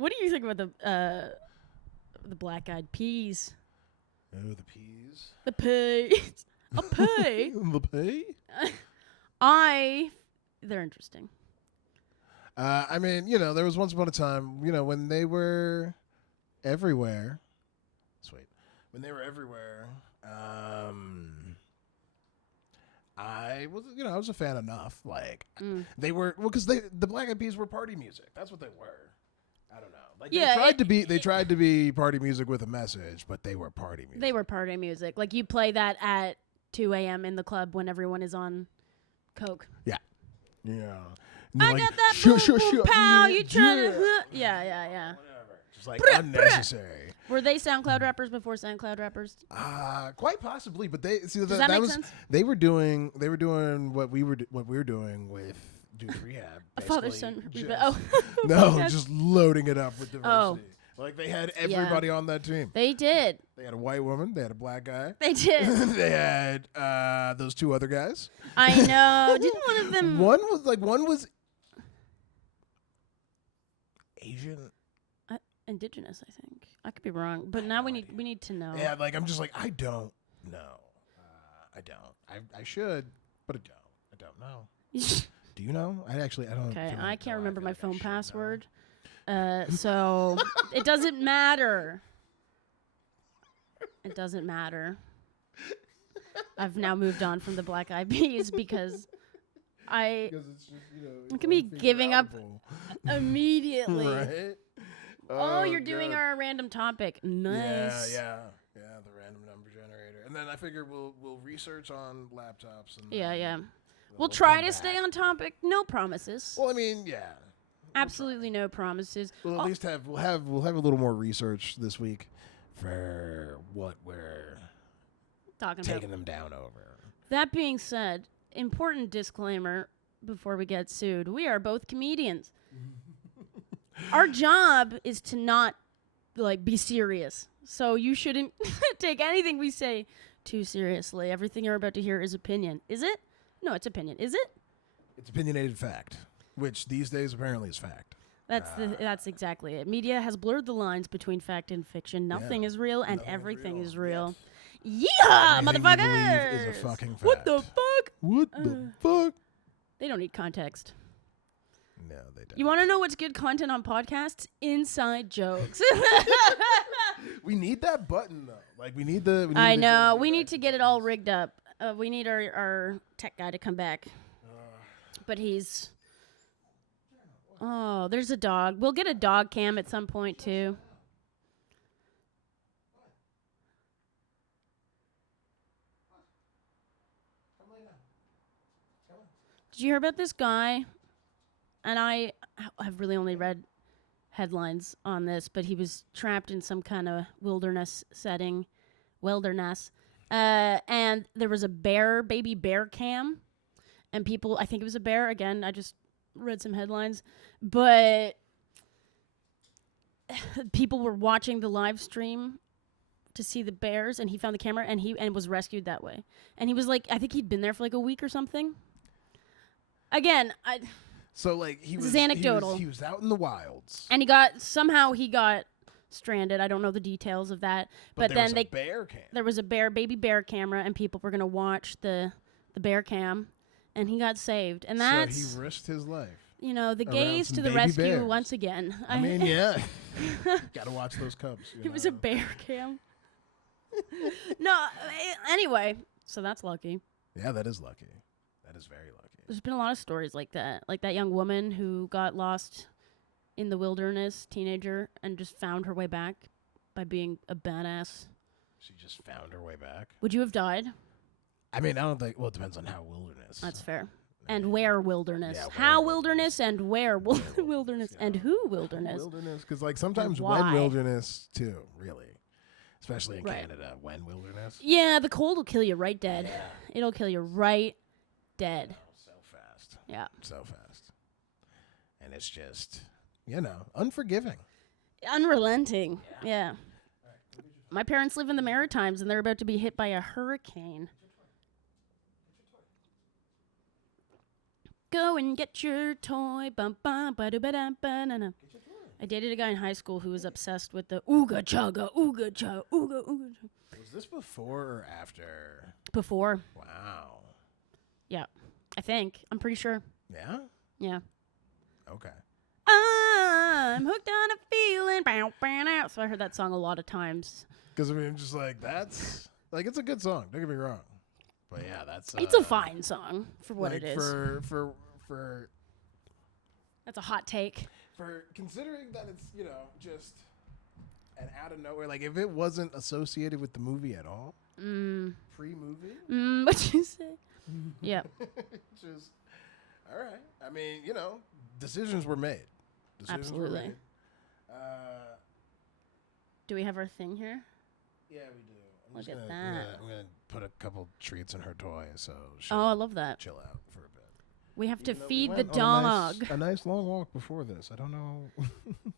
What do you think about the Black Eyed Peas? Oh, the peas. The peas. A pea. The pea? They're interesting. I mean, there was once upon a time, when they were everywhere. Sweet. When they were everywhere, I was a fan enough. Like, they were, because the Black Eyed Peas were party music. That's what they were. I don't know. Like, they tried to be party music with a message, but they were party music. They were party music. Like, you play that at 2 a.m. in the club when everyone is on coke. Yeah. Yeah. I got that boom, pow, you trying to... Yeah. Whatever. Just like unnecessary. Were they SoundCloud rappers before SoundCloud rappers? Quite possibly, but Does that make sense? They were doing what we were doing with Dude Rehab. A father-son Just loading it up with diversity. Oh. Like, they had everybody on that team. They did. They had a white woman. They had a black guy. They did. They had those two other guys. I know. Didn't one of them... One was Asian. Indigenous, I think. I could be wrong, but now we need to know. Yeah, like, I'm just like, I don't know. I don't. I should, but I don't know. Do you know? I don't. Okay, I can't remember my phone password. So it doesn't matter. It doesn't matter. I've now moved on from the Black Eyed Peas because it's just, I'm gonna be giving up immediately. Right? Oh, you're doing our random topic. Nice. Yeah, the random number generator. And then I figure we'll research on laptops. And Yeah. We'll try to stay on topic. No promises. Well, I mean, yeah. Absolutely no promises. We'll at least we'll have a little more research this week for what we're taking them down over. That being said, important disclaimer before we get sued. We are both comedians. Our job is to not be serious. So you shouldn't take anything we say too seriously. Everything you're about to hear is opinion. Is it? No, it's opinion. Is it? It's opinionated fact, which these days apparently is fact. That's exactly it. Media has blurred the lines between fact and fiction. Nothing is real and everything is real. Yes. Yeah, Anything motherfuckers! you believe is a fucking fact. What the fuck? What the fuck? They don't need context. No, they don't. You want to know what's good content on podcasts? Inside jokes. We need that button though. Like, we need the. I know. We need to get it all rigged up. We need our tech guy to come back. But he's... Oh, there's a dog. We'll get a dog cam at some point, too. Did you hear about this guy? And I have really only read headlines on this, but he was trapped in some kind of wilderness setting. And there was a baby bear cam. And people, I think it was a bear. Again, I just read some headlines. But people were watching the live stream to see the bears, and he found the camera, and was rescued that way. And he was like, I think he'd been there for like a week or something. Again, so like he was anecdotal. He was out in the wilds, and he got stranded. I don't know the details of that, but then there was a baby bear camera, and people were gonna watch the bear cam, and he got saved. And that's so he risked his life. The gays to the rescue bears. once again. I mean, yeah, gotta watch those cubs. It was a bear cam. No, anyway, so that's lucky. Yeah, that is lucky. That is very lucky. There's been a lot of stories like that young woman who got lost in the wilderness, teenager, and just found her way back by being a badass. She just found her way back. Would you have died? I mean, I don't think. Well, it depends on how wilderness. That's fair. And where wilderness? Yeah, how wilderness and where wilderness and who wilderness? Wilderness, because like sometimes when wilderness too, really, especially in Canada, when wilderness. Yeah, the cold will kill you right dead. Yeah. It'll kill you right dead. So fast. Yeah. So fast. And it's just, unforgiving. Unrelenting. Yeah. My parents live in the Maritimes, and they're about to be hit by a hurricane. Go and get your toy. Bum, bum, ba-do-ba-da-ba-na-na. I dated a guy in high school who was obsessed with the ooga chugga, ooga chugga, ooga ooga chugga. Was this before or after? Before. Wow. Yeah. I think. I'm pretty sure. Yeah? Yeah. Okay. I'm hooked on a feeling. Bow, bow, bow. So I heard that song a lot of times. Because, I mean, I'm just like, that's, like, it's a good song. Don't get me wrong. But, yeah, that's. It's a fine song for what like it is. For That's a hot take. For considering that it's, you know, just an out of nowhere, like, if it wasn't associated with the movie at all, pre-movie. What'd you say? Yeah. Just, all right. I mean, you know, decisions were made. Absolutely. Were made. Do we have our thing here? Yeah, we do. Look at I'm gonna put a couple treats in her toy, so she'll I love that. chill out for a bit. We have to Even though feed we the went on dog. a nice long walk before this. I don't know.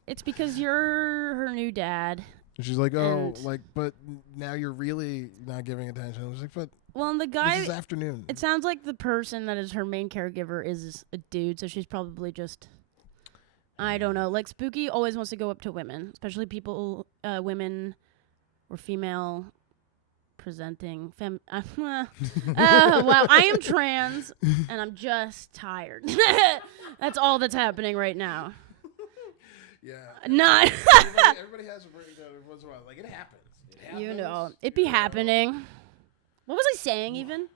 It's because you're her new dad. She's like, oh, And- like, but now you're really not giving attention. I was like, but Well, and the this guy. is afternoon. It sounds like the person that is her main caregiver is a dude, so she's probably just. I don't know. Like Spooky always wants to go up to women, especially women or female presenting. Wow, I am trans and I'm just tired. That's all that's happening right now. Yeah. Not. Everybody has a breakdown every once in a while. Like, it happens. You know, it be happening. What was I saying even?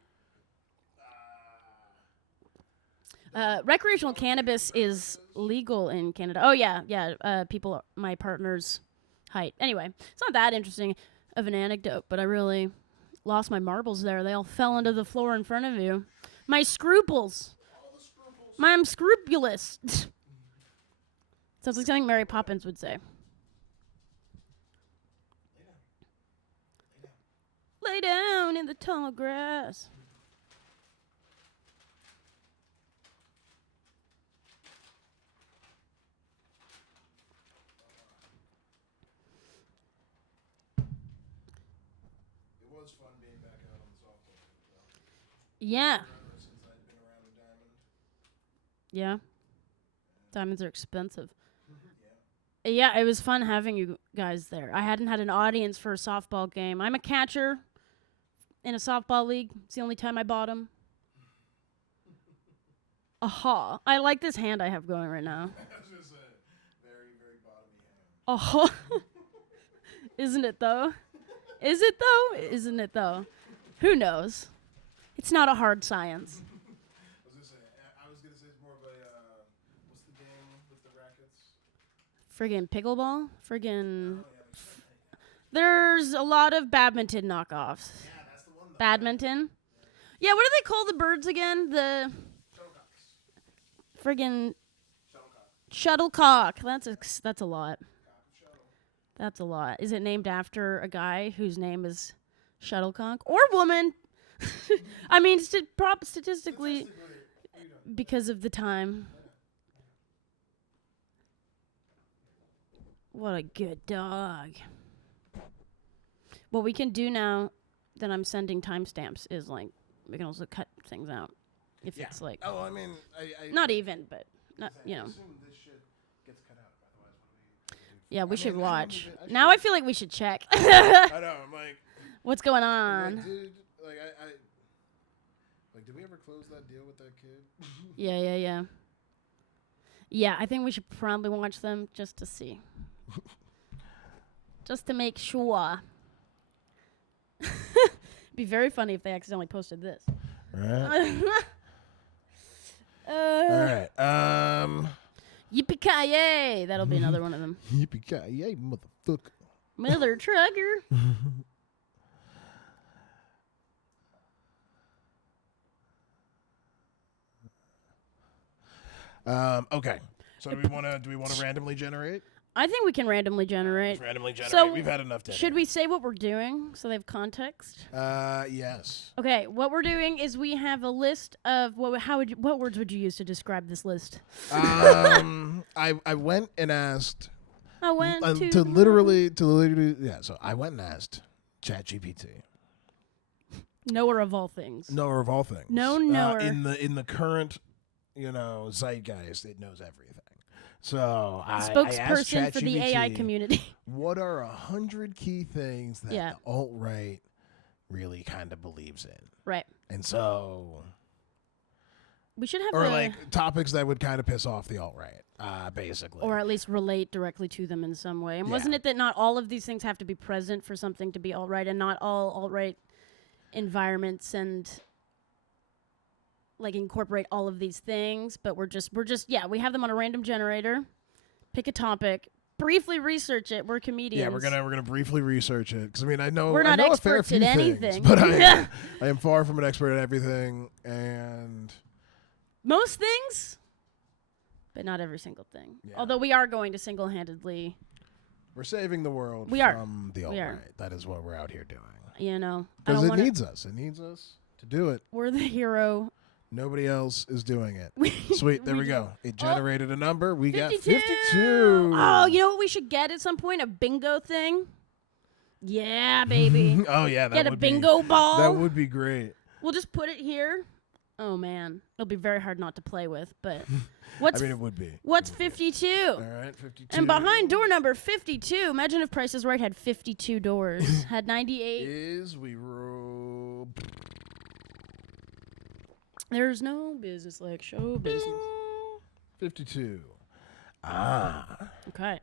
Recreational cannabis is legal in Canada. Oh, yeah. People, my partner's height. Anyway, it's not that interesting of an anecdote, but I really lost my marbles there. They all fell into the floor in front of you. My scruples. I'm scrupulous. Sounds like something Mary Poppins would say. Lay down in the tall grass. It was fun being back out on the softball field. Yeah. Since I'd been around a diamond. Yeah. Diamonds are expensive. Yeah, it was fun having you guys there. I hadn't had an audience for a softball game. I'm a catcher in a softball league. It's the only time I bought them. Aha. I like this hand I have going right now. That was just a very, very bottomy hand. Aha. Isn't it though? Is it though? Isn't it though? Who knows? It's not a hard science. I was gonna say it's more of a what's the game with the rackets? Friggin' pickleball? Friggin'. There's a lot of badminton knockoffs. Yeah, that's the one. Badminton? Yeah, what do they call the birds again? The friggin' shuttlecock. That's a lot. That's a lot. Is it named after a guy whose name is Shuttlecock? Or woman? I mean, statistically, because of the time. What a good dog. What we can do now that I'm sending timestamps is, like, we can also cut things out. If it's, like, Oh, I mean, I not even, but, not, you know. assume this shit gets cut out. Otherwise, what do Yeah, we should mean, watch. I Now I feel like we should check. I know. I'm like, What's going I'm on? like, dude, like like, did we ever close that deal with that kid? Yeah. Yeah, I think we should probably watch them just to see. Just to make sure. Be very funny if they accidentally posted this. Right. All right. Yippee-ki-yay! That'll be another one of them. Yippee-ki-yay, motherfucker. Mother trucker. Okay. So do we want to randomly generate? I think we can randomly generate. Let's randomly generate. So, We've had enough today. Should we say what we're doing so they have context? Yes. Okay, what we're doing is we have a list of what words would you use to describe this list? I went and asked. I went to literally yeah. So I went and asked ChatGPT. Knower of all things. Knower of all things. Knower. In the current, zeitgeist, it knows everything. So I asked Spokesperson for the AI ChatGPT, community. what are 100 key things that Yeah. the alt-right really kind of believes in? Right. And so, We should have or like topics that would kind of piss off the alt-right, basically. or at least relate directly to them in some way. And wasn't Yeah. it that not all of these things have to be present for something to be all right, and not all alt-right environments and like incorporate all of these things, but we're just we have them on a random generator, pick a topic, briefly research it. We're comedians. Yeah, we're gonna briefly research it because I mean I know We're not I know a fair experts few at things, anything. but I am far from an expert at everything, and most things, but not every single thing. Yeah. Although we are going to single-handedly, we're saving the world We are. from the We are. alt-right. That is what we're out here doing you know, I because don't it wanna, needs us. It needs us to do it. we're the hero. Nobody else is doing it. We- Sweet, there we do. go. It generated a number. We got 52. 52. Oh, you know what we should get at some point? A bingo thing. Yeah, baby. Oh yeah, that Get a would bingo ball. That would be great. We'll just put it here. Oh man, it'll be very hard not to play with. But what's I mean, it would be. what's 52? All right, 52. And behind door number 52, imagine if Price is Right had 52 doors, had 98. is we roll. There's no business like show business. 52. Ah. Okay.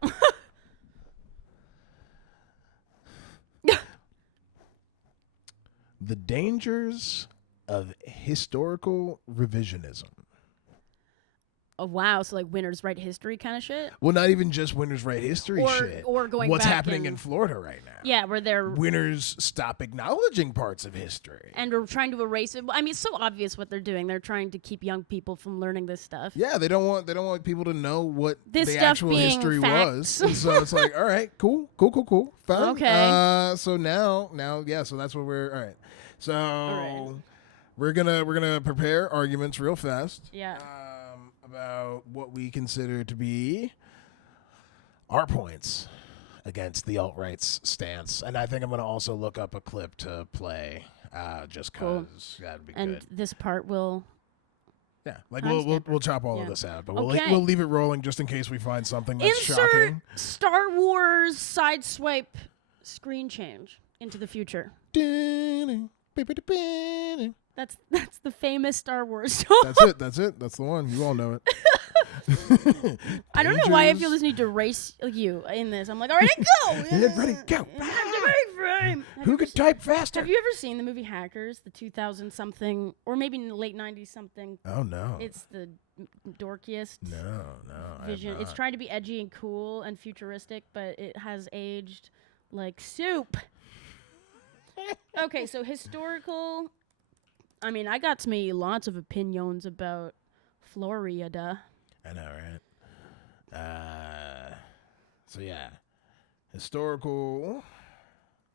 The dangers of historical revisionism. Oh wow, so like winners write history kind of shit. Well, not even just winners write history Or- shit. or going What's back happening in- in Florida right now. Yeah, where they're Winners stop acknowledging parts of history. and are trying to erase it. I mean, it's so obvious what they're doing. They're trying to keep young people from learning this stuff. Yeah, they don't want people to know what This the stuff actual being history facts. was. And so it's like, all right, cool, fine. Okay. So now, yeah. So that's what we're all right. So right. we're gonna prepare arguments real fast. Yeah. About what we consider to be our points against the alt-right's stance, and I think I'm gonna also look up a clip to play, just Cool. cause that'd be And good. this part will. Yeah, like timestamp we'll chop all Yeah. of this out, but Okay. we'll leave it rolling just in case we find something that's Insert shocking. Star Wars sideswipe screen change into the future. That's the famous Star Wars song. That's it. That's the one. You all know it. I don't know why I feel Dangers. this need to race you in this. I'm like, all right, go. Yeah, ready, go. Who could type faster? Have you ever seen the movie Hackers, the 2000 something, or maybe late 90s something? Oh no. It's the dorkiest No, I have vision. It's not. trying to be edgy and cool and futuristic, but it has aged like soup. Okay, so historical. I mean, I got me lots of opinions about Florida. I know, right? So yeah, historical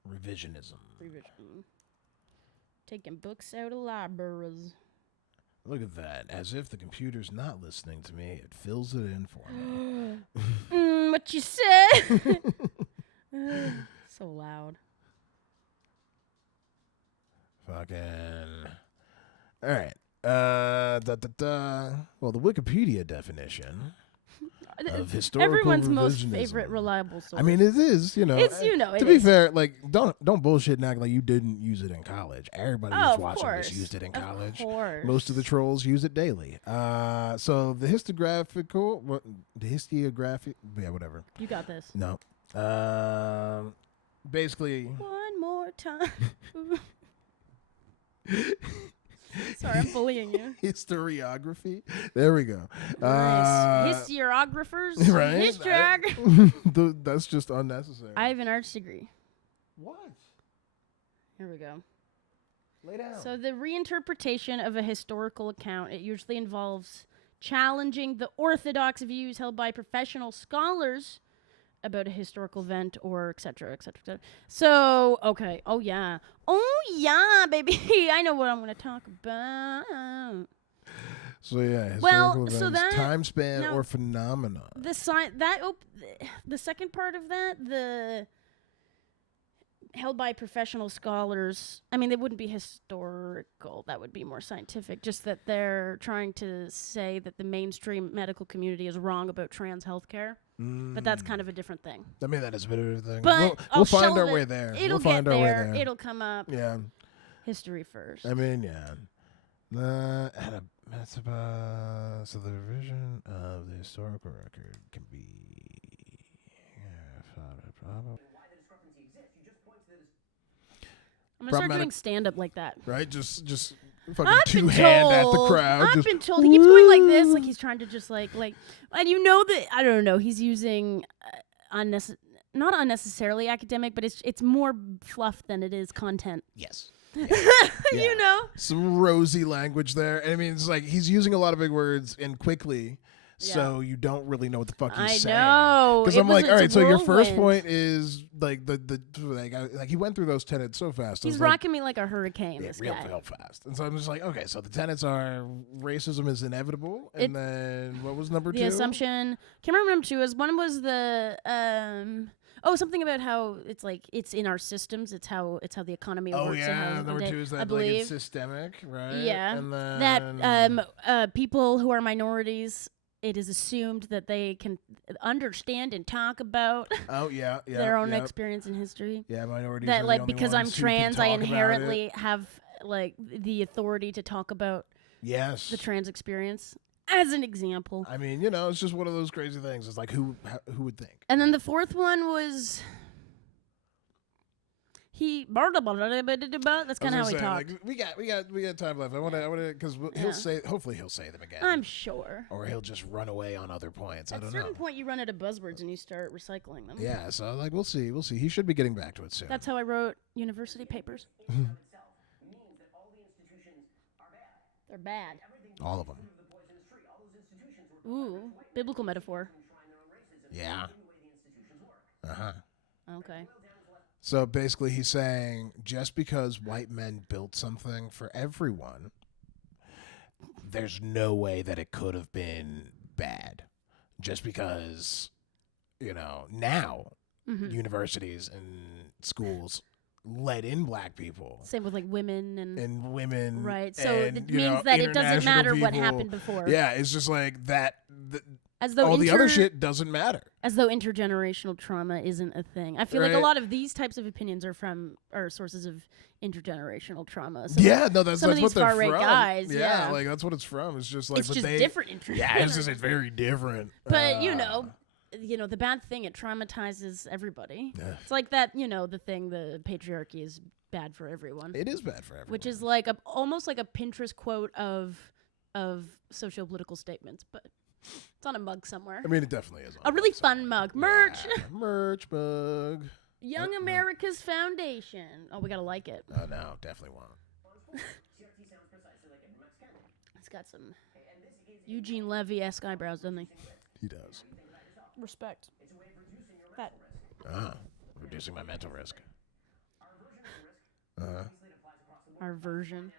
revisionism. Revision. Taking books out of libraries. Look at that. As if the computer's not listening to me, it fills it in for me. What you said? So loud. Fucking. All right. Well, the Wikipedia definition of historical Everyone's most revisionism. favorite reliable source. I mean, it is, you know. It's, you know, To it be is. fair, like don't bullshit and act like you didn't use it in college. Everybody Oh, who's of watching course. this used it in Of college. course. Most of the trolls use it daily. So the histographical, yeah, whatever. You got this. No. Basically, One more time. Sorry, I'm bullying you. historiography. There we go. Nice. Historiographers. Right? Historiography. That's just unnecessary. I have an arts degree. What? Here we go. Lay down. So the reinterpretation of a historical account, it usually involves challenging the orthodox views held by professional scholars about a historical event or et cetera, et cetera, et cetera. So, okay. Oh, yeah, baby. I know what I'm going to talk about. So yeah, Well, historical so events, that- time span now- or phenomenon. The second part of that, the held by professional scholars. I mean, they wouldn't be historical. That would be more scientific. Just that they're trying to say that the mainstream medical community is wrong about trans healthcare. But that's kind of a different thing. I mean, that is a bit of a thing. But We'll find our way there. It'll we'll find get our there. way there. It'll come up. Yeah. History first. I mean, yeah. So the revision of the historical record can be I'm gonna start doing stand-up like that. Right? Just fucking two-hand at the crowd. I've been told. He keeps going like this, like he's trying to just like, and you know that, I don't know, he's using not unnecessarily academic, but it's more fluff than it is content. Yes. You know? Some rosy language there. And I mean, it's like he's using a lot of big words and quickly, so you don't really know what the fuck he's saying. I know. Because I'm like, all right, so your first point is like like he went through those tenets so fast. He's rocking me like a hurricane, this guy. Real fast. And so I'm just like, okay, so the tenets are racism is inevitable. And then what was number 2? The assumption. Can't remember number 2 is. One was the something about how it's like it's in our systems. It's how the economy works. Oh yeah, number 2 is that I believe. Like it's systemic, right? Yeah. And then that people who are minorities, it is assumed that they can understand and talk about their own experience in history. Yeah, minorities. That are like the only because I'm ones who trans, can I talk about inherently have like the authority to talk about the trans experience. As an example. I mean, you know, it's just one of those crazy things. It's like who would think? And then the fourth one was that's kind of how he talked. Like, we got time left. I want to because he'll say. Hopefully, he'll say them again. I'm sure. Or he'll just run away on other points. I don't know. At a certain point, you run out of buzzwords and you start recycling them. Yeah. So like, we'll see. He should be getting back to it soon. That's how I wrote university papers. They're bad. All of them. Ooh, biblical metaphor. Yeah. Okay. So basically he's saying just because white men built something for everyone, there's no way that it could have been bad. Just because, you know, now universities and schools let in black people. Same with like women and women. Right. So and, it means that it doesn't matter what happened before. Yeah, it's just like that. As though all the other shit doesn't matter. As though intergenerational trauma isn't a thing. I feel like a lot of these types of opinions are sources of intergenerational trauma. That's some of these what they're far-right from. Guys, like that's what it's from. It's just like it's just different. It's very different. But you know, the bad thing, it traumatizes everybody. Yeah. It's like that, the patriarchy is bad for everyone. It is bad for everyone. Which is like almost like a Pinterest quote of socio-political statements, but it's on a mug somewhere. I mean, it definitely is. A really fun mug. Merch. Yeah, merch mug. Young America's Foundation. Oh, we gotta like it. Oh no, definitely won't. It's got some Eugene Levy-esque eyebrows, doesn't he? He does. Respect. That. Reducing my mental risk. Our version.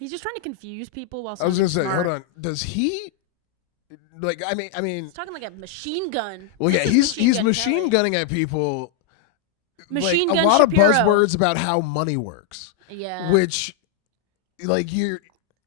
He's just trying to confuse people while. I was gonna say, smart. hold on. Does he? Like, I mean, he's talking like a machine gun. Well, yeah, he's machine gunning at people. Machine like, gun a lot Shapiro. of buzzwords about how money works. Yeah. Which, like,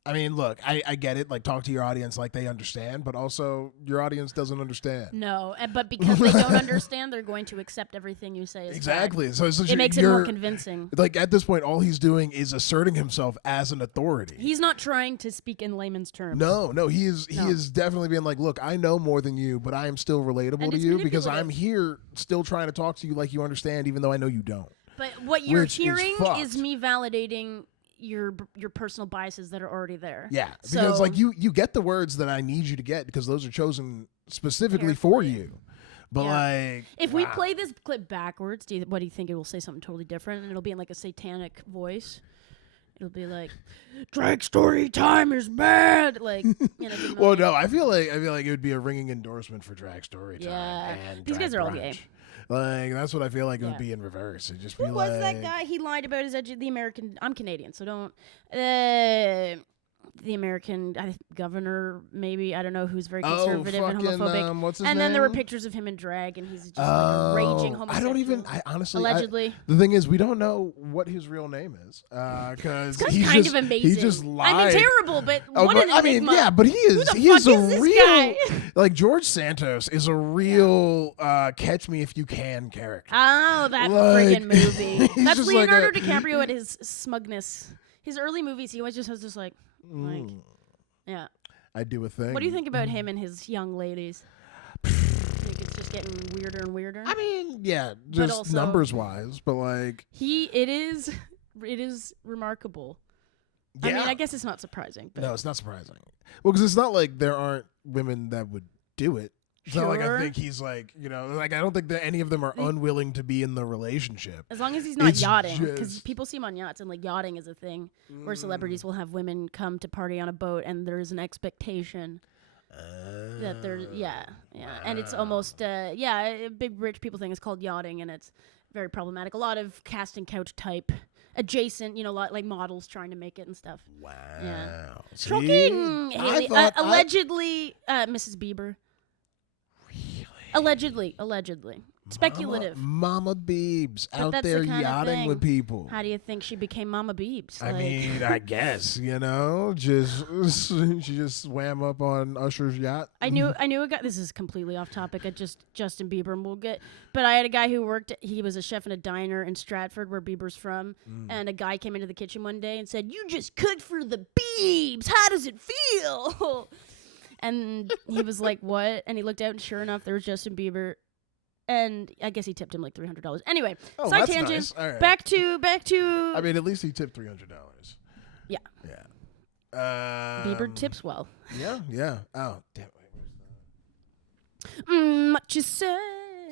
I mean, look, I get it. Like, talk to your audience like they understand, but also your audience doesn't understand. No, but because they don't understand, they're going to accept everything you say is exactly. bad. So it makes it more convincing. Like, at this point, all he's doing is asserting himself as an authority. He's not trying to speak in layman's terms. No, he is definitely being like, look, I know more than you, but I am still relatable to you because I'm here still trying to talk to you like you understand, even though I know you don't. But what you're hearing is me validating your personal biases that are already there. Yeah, because like you get the words that I need you to get because those are chosen specifically for you. But like, if we play this clip backwards, what do you think? It will say something totally different, and it'll be in like a satanic voice. It'll be like, "Drag story time is bad." Like, well, no, I feel like it would be a ringing endorsement for drag story time. Yeah, and these guys are all gay. Like, that's what I feel like it would be in reverse. It'd just be Who was that guy? He lied about the American. I'm Canadian, so don't. the American governor, maybe, I don't know, who's very conservative and fucking, homophobic. what's his And then there were name? pictures of him in drag, and he's just like a raging homosexual. I honestly, Allegedly. the thing is, we don't know what his real name is, because It's he's kind just, of amazing. he just lied. I mean, terrible, but Oh, what but, an I mean, enigma. yeah, but he is. the He fuck is a is this real, guy? like George Santos is a real catch me if you can character. Oh, that Like, friggin' movie. he's That's just like Leonardo a- DiCaprio at his smugness. His early movies, he always just has this like, yeah. I do a thing. What do you think about him and his young ladies? Think it's just getting weirder and weirder? I mean, yeah, just also- numbers wise, but like, it is remarkable. yeah. I mean, I guess it's not surprising. But No, it's not surprising. Well, because it's not like there aren't women that would do it. It's not like I Sure. think he's like, like I don't think that any of them are unwilling to be in the relationship. as long as he's not It's yachting, because just- people see him on yachts, and like yachting is a thing where celebrities will have women come to party on a boat, and there's an expectation that they're and it's almost a big rich people thing is called yachting, and it's very problematic. A lot of casting couch type adjacent, like models trying to make it and stuff. Wow. Yeah. See? Shocking. I Haley, thought allegedly, Mrs. Bieber. Allegedly. Speculative. Mama Beebs But out that's the there kind of yachting thing. with people. How do you think she became Mama Biebs? I Like- mean, I guess, just she just swam up on Usher's yacht. I knew a guy. This is completely off topic. Justin Bieber, and we'll get. But I had a guy who worked. He was a chef in a diner in Stratford, where Bieber's from. And a guy came into the kitchen one day and said, "You just cooked for the Biebs. How does it feel?" And he was like, "What?" And he looked out, and sure enough, there was Justin Bieber. And I guess he tipped him like $300. Anyway, Oh, side that's tangent. nice. All right. Back to. I mean, at least he tipped $300. Yeah. Yeah. Bieber tips well. Yeah, yeah. Oh, damn. Wait, What you say?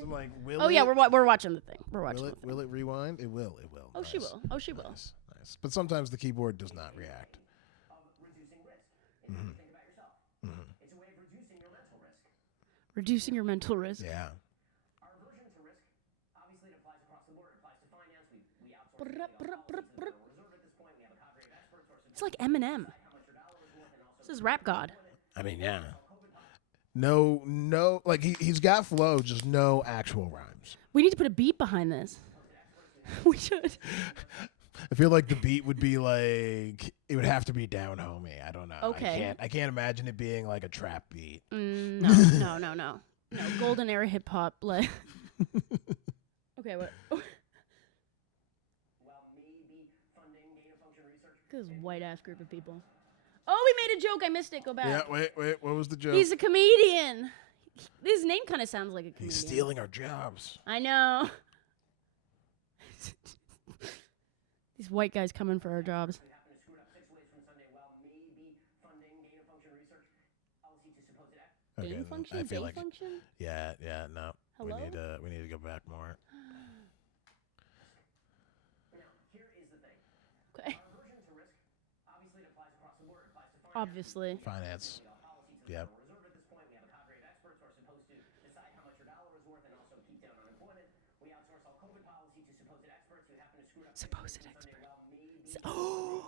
I'm like, will Oh it? yeah, we're watching the thing. We're watching. Will the it? thing. Will it rewind? It will. It will. Oh, she will. Oh, she will. Nice, nice. But sometimes the keyboard does not react. Reducing your mental risk. Yeah. It's like Eminem. This is Rap God. I mean, yeah. No, like he's got flow, just no actual rhymes. We need to put a beat behind this. We should. I feel like the beat would be like it would have to be down homey. I don't know. Okay. I can't imagine it being like a trap beat. No. Golden era hip hop. Like. Okay, what? This white ass group of people. Oh, we made a joke. I missed it. Go back. Yeah, wait. What was the joke? He's a comedian. His name kind of sounds like a comedian. He's stealing our jobs. I know. These white guys coming for our jobs. Okay, Gain then function? I feel Gain like function? yeah, no. Hello? We need to go back more. Okay. Obviously. Finance. Yep. Supposed expert. Oh.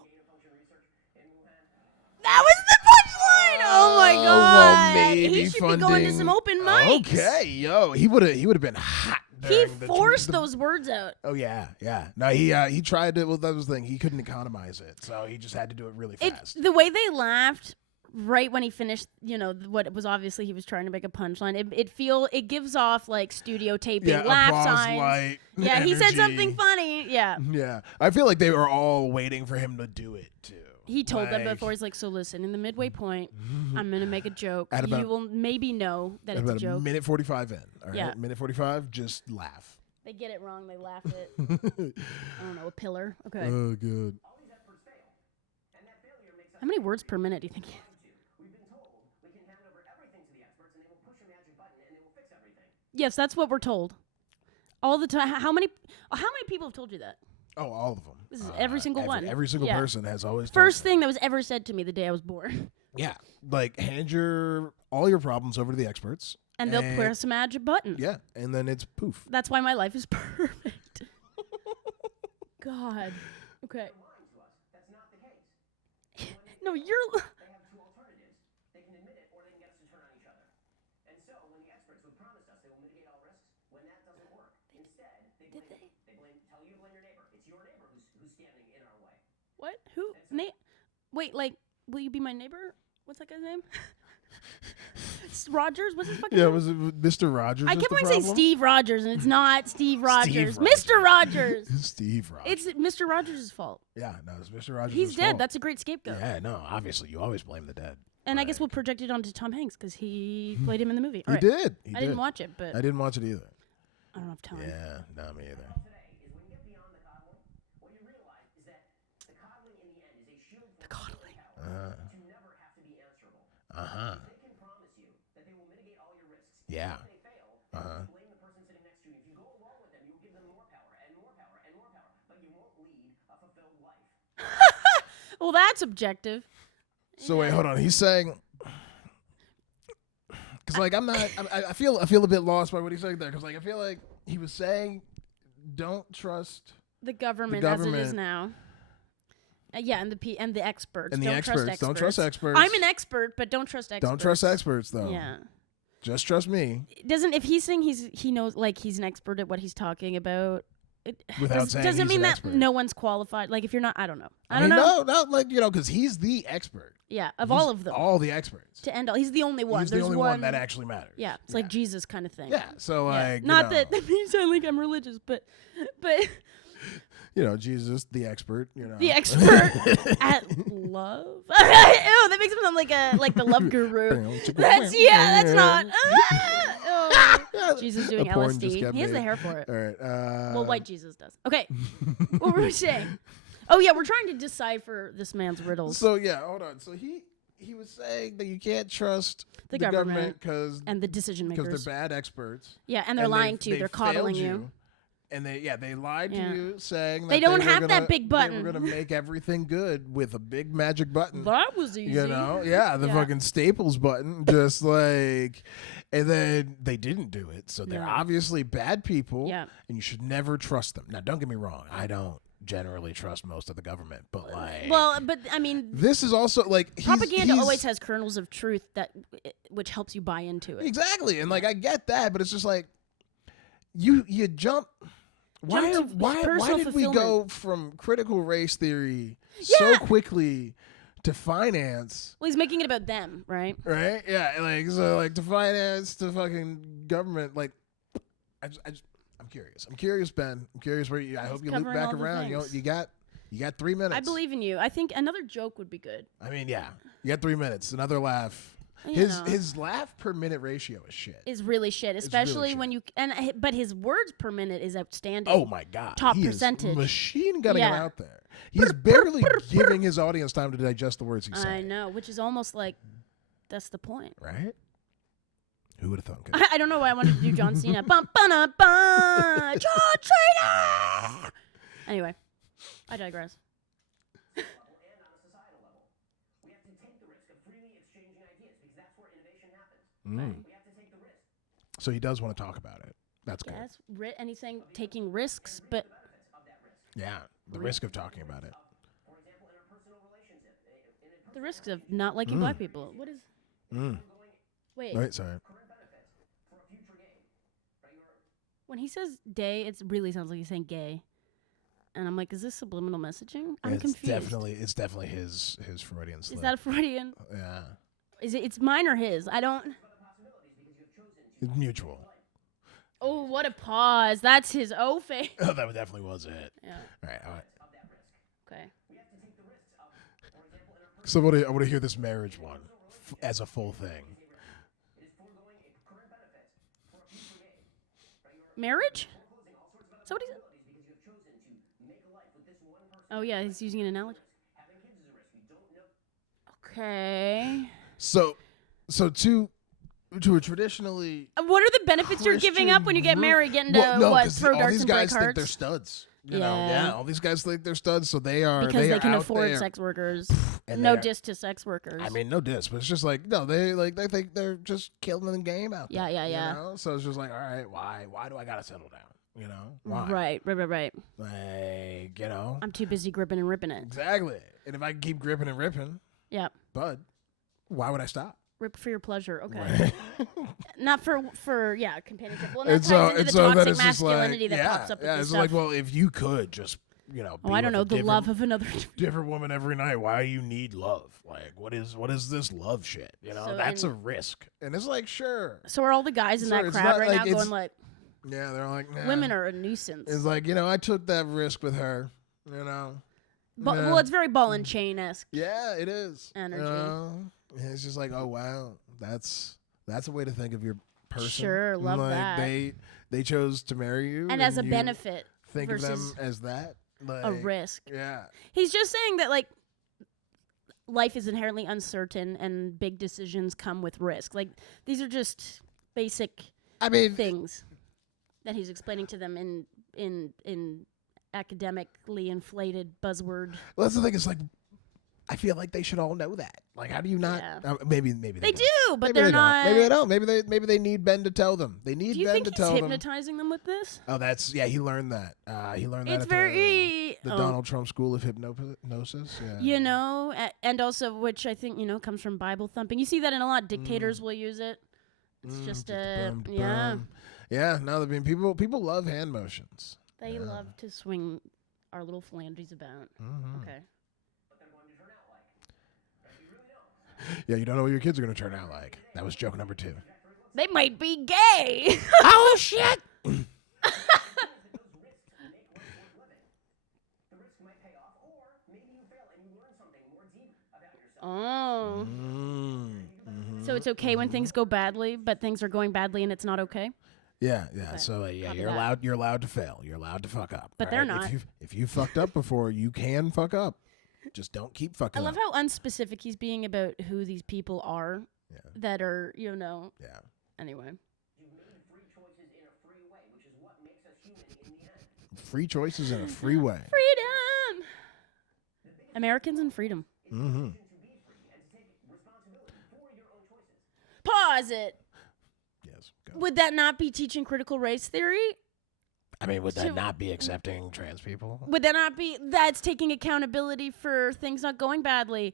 That was the punchline! Oh my god! He should be going to some open mics. Okay, yo, he would have been hot. He during the forced the- those words out. Oh yeah. No, he tried to. Well, that was the thing. He couldn't economize it, so he just had to do it really fast. The way they laughed right when he finished, what was obviously he was trying to make a punchline. It gives off like studio taping Yeah, laugh applause, signs. light, Yeah, he said energy. something funny. Yeah. Yeah, I feel like they were all waiting for him to do it too. He told them Like, before, he's like, so listen, in the midway point, I'm going to make a joke. At about- You will maybe know that At it's a about joke. minute 45 in. All right, Yeah. minute 45, just laugh. They get it wrong. They laugh at, I don't know, a pillar. Okay. Oh, good. How many words per minute do you think? Yes, that's what we're told. All the time. How many people have told you that? Oh, all of them. This is every single one. Every single Yeah. person has always told First me. thing that was ever said to me the day I was born. Yeah, like hand all your problems over to the experts, And they'll press a magic button. Yeah, and then it's poof. That's why my life is perfect. God. Okay. No, you're. They have two alternatives. They can admit it, or they can get us to turn on each other. And so, when the experts who have promised us they will mitigate all risks, when that doesn't work, instead they blame tell you to blame your neighbor. It's your neighbor who's standing in our way. What? Who? Wait, like, will you be my neighbor? What's that guy's name? Rogers? What's his fucking name? was it Mr. Rogers? I kept on saying Steve Rogers, and it's not Steve Rogers. Rogers. Mr. Rogers. Steve Rogers. It's Mr. Rogers' fault. Yeah, no, it's Mr. Rogers. He's dead. That's a great scapegoat. Yeah, no, obviously you always blame the dead. And I guess we'll project it onto Tom Hanks because he played him in the movie. All right. Did. I didn't watch it, but I didn't watch it either. I don't have time. Yeah, no, me either. Today is when you get beyond the coddling, what you realize is that the coddling in the end is a shield for coddling. power to never have to be answerable. They can promise you that they will mitigate all your risks. Yeah. If they fail, you blame the person sitting next to you. If you go along with them, you will give them more power and more power and more power, but you won't lead a fulfilled life. Well, that's objective. So wait, hold on. He's saying, because like I feel a bit lost by what he's saying there. Because like I feel like he was saying, don't trust The government as it is now. Yeah, and the experts. and the Don't experts. trust experts. Don't trust experts. I'm an expert, but don't trust experts. Don't trust experts though. Yeah. Just trust me. If he's saying he knows, like, he's an expert at what he's talking about, Without saying does it he's mean an that expert. no one's qualified? Like, if you're not, I don't know. I mean, don't know. No, like because he's the expert. Yeah, of He's all of them. all the experts. To end all, he's the only one. He's There's the only one that actually matters. Yeah, it's like Jesus kind of thing. Yeah, so Yeah. like Not you know, that that means I sound like I'm religious, but you know, Jesus, the expert. You know, the expert at love. Ew, that makes him sound like the love guru. That's not. Oh. Jesus doing The porn just LSD. got He has the made. hair for it. All right. Well, white Jesus does. Okay, what were we saying? Oh yeah, we're trying to decipher this man's riddles. So yeah, hold on. So he was saying that you can't trust The the government government because and the decision makers. they're bad experts. Yeah, and they're lying to you. They're coddling failed you. And they lied Yeah. to you, saying that They don't were have gonna, that big button. They were going to make everything good with a big magic button. That was easy. You know, yeah, the Yeah. fucking Staples button, just like, and then they didn't do it. So they're Yeah. obviously bad people, Yeah. and you should never trust them. Now, don't get me wrong, I don't generally trust most of the government, but like, Well, but I mean, this is also like propaganda always has kernels of truth which helps you buy into it. exactly, and like I get that, but it's just like you jump. Why to why personal did we go fulfillment. from critical race theory Yeah. so quickly to finance? Well, he's making it about them, right? Right? Yeah, like so, like to finance to fucking government. Like, I'm curious. I'm curious, Ben. I'm curious where you. I hope you loop covering back all the around. things. You got 3 minutes. I believe in you. I think another joke would be good. I mean, yeah, you got 3 minutes. Another laugh. You know. His laugh per minute ratio is shit. Is really shit, especially shit. when you but his words per minute is outstanding. Oh my god! Top He is percentage. machine gunning Yeah. him out there. He's barely giving his audience time to digest the words he's I saying. know, which is almost like that's the point. Right? Who would have thunk it? I don't know why I wanted to do John Cena. Bum, ba, ba, John Cena. Anyway, I digress. And on a societal level, we have to take the risk of freely exchanging ideas because that's where innovation happens. We have to take the risk. So he does want to talk about it. That's good. Yes, anything taking risks, but Yeah, the risk of talking about it. For example, in our personal relationship, the risks of not liking black people. What is? Wait, Right, sorry. current benefits for a future gain. Right? when he says "day," it really sounds like he's saying "gay," and I'm like, is this subliminal messaging? I'm confused. It's definitely his Freudian slip. Is that a Freudian? Yeah. Is it? It's mine or his? I don't. It's mutual. Oh, what a pause! That's his O face. Oh, that definitely was it. Yeah. All right. Okay. So I want to hear this marriage one as a full thing. Marriage? Is that what he said? Oh yeah, he's using an analogy. Okay. So to a traditionally What are the benefits you're giving up when you get Christian married? Getting to well, no, what? 'cause Throw all darts these and break guys think hearts? they're studs. You know, Yeah. all these guys think they're studs, so they are Because they can out afford there. sex workers. And No they are- diss to sex workers. I mean, no diss, but it's just like no, they think they're just killing the game out Yeah, there. yeah, yeah. You know? So it's just like, all right, why do I gotta settle down? You know, why? Right. Like, you know, I'm too busy gripping and ripping it. exactly. And if I can keep gripping and ripping, Yeah. But why would I stop? Rip for your pleasure. Okay. Right. Not for companionship. Well, that And ties so, into and the so then toxic it's just like, masculinity that yeah, pops up with yeah. this It's stuff. like, well, if you could just, you know, be I don't with know, a the different- love of another. different woman every night. Why you need love? Like, what is this love shit? You know, So, that's a and- risk. And it's like, sure. So are all the guys in Sorry, that it's crowd not right like now it's- going like, Yeah, they're like, nah. women are a nuisance? It's like, you know, I took that risk with her. You know. But, Yeah. well, it's very ball and chain esque. Yeah, it is. Energy. You know? And it's just like, oh wow, that's a way to think of your person. Sure, love like, that. They chose to marry you, And as a you benefit think of versus them as that. Like, a risk. Yeah. He's just saying that like life is inherently uncertain and big decisions come with risk. Like these are just basic I mean, things that he's explaining to them in academically inflated buzzword. well, that's the thing. It's like, I feel like they should all know that. Like, how do you not? Yeah. Maybe They don't. do, but Maybe they're they not. Don't. Maybe they don't. Maybe they need Ben to tell them. They need Do you Ben think to he's tell them. hypnotizing them with this? Oh, he learned that. He learned that It's at very the oh, Donald Trump School of Hypnosis. Yeah. you know, and also which I think comes from Bible thumping. You see that in a lot. Dictators will use it. It's just a boom, yeah. boom. Yeah. No, I mean, people love hand motions. They love to swing our little phalanges about. Mhm. Okay. what they're going to turn out like. And we really don't. Yeah, you don't know what your kids are going to turn out like. That was joke number 2. They might be gay. Oh shit! Those risks make life worth living. The risk might pay off, or maybe you fail and you learn something more deep about yourself. Oh. Mm-hmm. So it's okay when things go badly, but things are going badly and it's not okay? Yeah. Okay. So yeah, Copy you're that. allowed to fail. You're allowed to fuck up. But all they're right? not. If you fucked up before, you can fuck up. Just don't keep I fucking love up. how unspecific he's being about who these people are Yeah. that are, Yeah. anyway. You've made free choices in a free way, which is what makes us human in the end. Free choices in a free way. Freedom! Americans and freedom. Mm-hmm. To be free and to take responsibility for your own choices. Pause it. Yes. Go. Would that not be teaching critical race theory? I mean, would So- that not be accepting trans people? Would that not be that's taking accountability for things not going badly?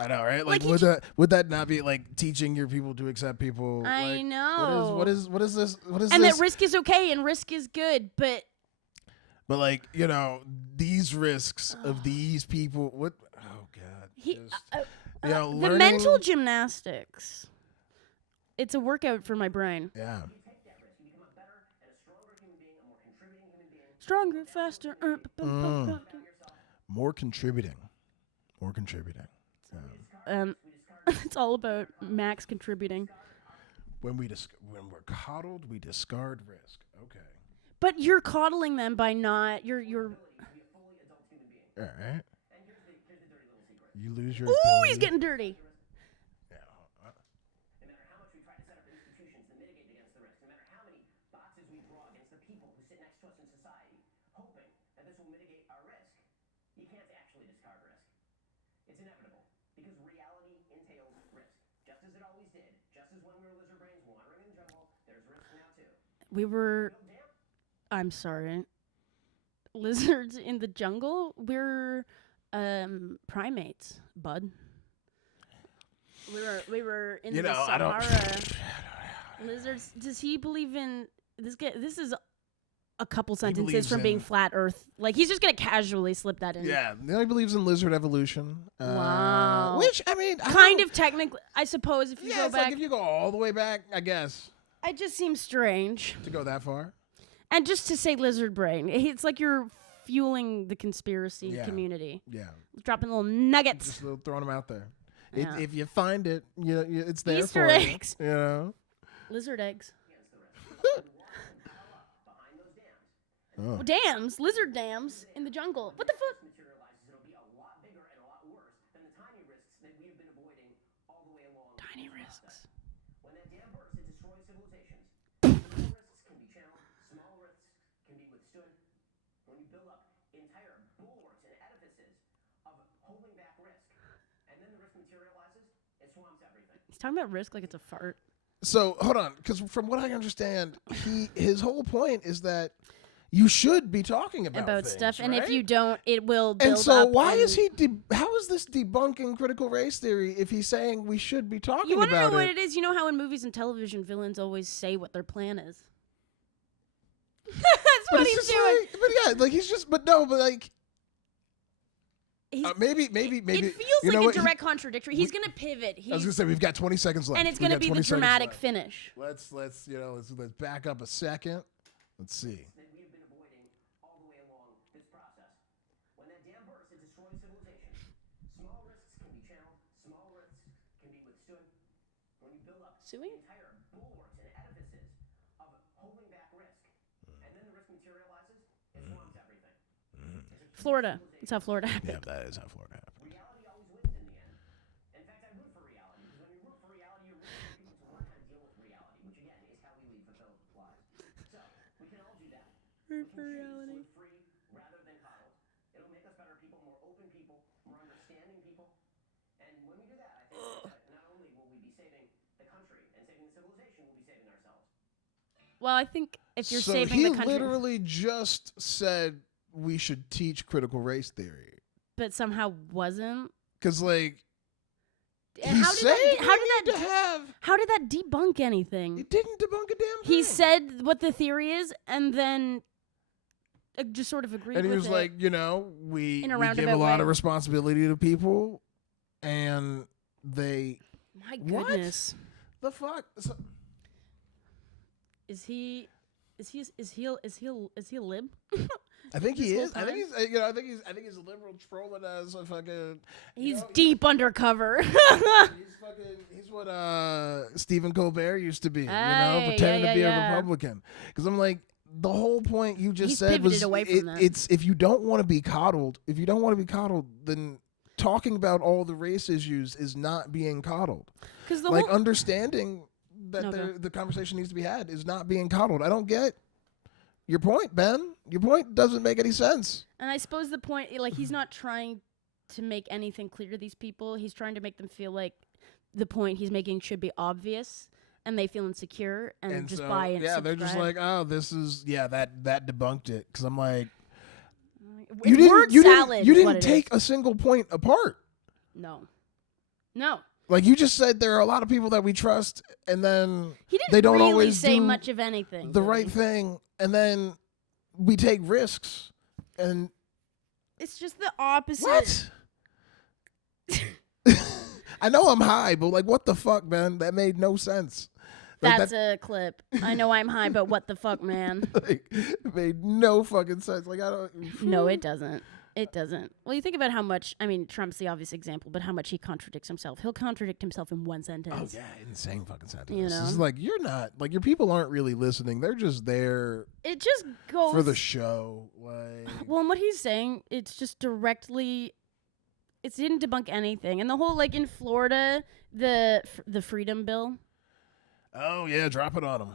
I know, right? Like, Like, would that not be like teaching your people to accept people? I like, know. What is this? What is And this? that risk is okay and risk is good, but But like, these risks of these people. What? Oh God. he Just, the learning- mental gymnastics. It's a workout for my brain. Yeah. You take that risk, you become a better and a stronger human being, a more contributing human being. Stronger, faster. More contributing. More contributing. It's all about Max contributing. When we're coddled, we discard risk. Okay. But you're coddling them by not. You're. All right. You lose your. Ooh, ability. he's getting dirty. Yeah. No matter how much we try to set up institutions that mitigate against the risk, no matter how many boxes we draw against the people who sit next to us in society, hoping that this will mitigate our risk, you can't actually discard risk. It's inevitable, because reality entails risk. Just as it always did, just as when we were lizard brains wandering in the jungle, there's risk now too. We were. No damn. I'm sorry. Lizards in the jungle? We're primates, bud. We were in the I don't. Sahara. Lizards. Does he believe in this guy? This is a couple sentences believes from being in- flat Earth. Like he's just gonna casually slip that in. Yeah, he believes in lizard evolution. Wow. Which I mean, Kind of technically, I suppose. If you Yeah, go it's back, like if you go all the way back, I guess, it just seems strange. to go that far. And just to say lizard brain, it's like you're fueling the conspiracy Yeah. community, Yeah, dropping little nuggets. just throwing them out there. Yeah. If you find it, it's there Easter for eggs. you. You know. Lizard eggs. Oh. Dams, lizard dams in the jungle. What the fuck? Materializes, it'll be a lot bigger and a lot worse than the tiny risks that we have been avoiding all the way along. Tiny this risks. process. When that dam bursts, it destroys civilizations. Small risks can be channeled, small risks can be withstood. When you build up entire bulwarks and edifices of holding back risk, and then the risk materializes, it swamps everything. He's talking about risk like it's a fart. So hold on, because from what I understand, his whole point is that you should be talking about things, stuff, and if right? you don't, it will build And so up. why and is he? How is this debunking critical race theory if he's saying we should be talking You want to about know what it? it is? You know how in movies and television, villains always say what their plan is. That's But what it's he's just doing. like, but yeah, like he's just, but no, but like He's- maybe. It feels you know like what? a direct contradictory. He's gonna pivot. I was gonna say we've got 20 seconds left, and it's We gonna got be the 20 seconds dramatic left. finish. Let's back up a second. Let's see. that we have been avoiding all the way along this process. When that dam bursts, it destroys civilization. Small risks can be channeled, small risks can be withstood. When you build up Suing? the entire bulwarks and edifices of holding back risk, and then the risk materializes, it swamps everything. Florida. That's how Florida happened. Yeah, that is how Florida happened. Reality always wins in the end. In fact, I root for reality, because when you root for reality, you're rooting for people to learn how to deal with reality, which again is how we lead fulfilled lives. So, we can all do that. Root We for can choose to reality. live free rather than coddled. It'll make us better people, more open people, more understanding people. And when we do that, I think that not only will we be saving the country and saving the civilization, we'll be saving ourselves. Well, I think if you're So saving he the country, literally just said we should teach critical race theory but somehow wasn't. because, like, And he's how did saying that? How we did need that? to have. How did that debunk anything? It didn't debunk a damn thing. He said what the theory is, and then just sort of agreed and he with was it. like, you know, we In a give a roundabout lot way. of responsibility to people, and they "My What? goodness, the fuck. So, is he a lib?" I think he This is. whole I think time? he's. I think he's a liberal trolling as a fucking. He's know, deep undercover. He's what Stephen Colbert used to be. Aye, Pretending yeah, to be yeah. a Republican. Because I'm like, the whole point you just He's said was pivoted away from that. it's if you don't want to be coddled, then talking about all the race issues is not being coddled. Because the Like whole understanding that No, go. the conversation needs to be had is not being coddled. I don't get your point, Ben. Your point doesn't make any sense. and I suppose the point, like, he's not trying to make anything clear to these people. He's trying to make them feel like the point he's making should be obvious, and they feel insecure and just so, buy it. yeah, they're just like, oh, this is that debunked it. Because I'm like, word salad. you is what didn't it take is. a single point apart. No. Like you just said, there are a lot of people that we trust, and then He didn't they don't really always say do much of anything. the really. right thing, and then we take risks. And It's just the opposite. what? I know I'm high, but like, what the fuck, man? That made no sense. Like, That's a clip. I know I'm high, but what the fuck, man? like, it made no fucking sense. Like I don't. No, it doesn't. It doesn't. Well, you think about how much, I mean, Trump's the obvious example, but how much he contradicts himself. He'll contradict himself in one Oh sensence. yeah, insane fucking sentence. You know? It's like you're not like your people aren't really listening. They're just there It just goes. for the show. Like Well, and what he's saying, it's just directly. It didn't debunk anything. And the whole, like, in Florida, the Freedom Bill. oh yeah, drop it on them.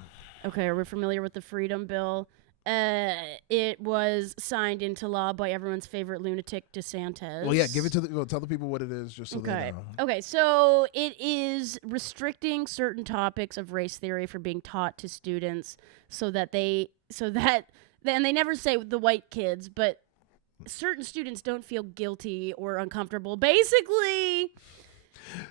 Okay, are we familiar with the Freedom Bill? It was signed into law by everyone's favorite lunatic, DeSantis. Well, yeah, give it to tell the people what it is, just so Okay. they know. Okay, so it is restricting certain topics of race theory from being taught to students and they never say the white kids, but certain students don't feel guilty or uncomfortable. Basically,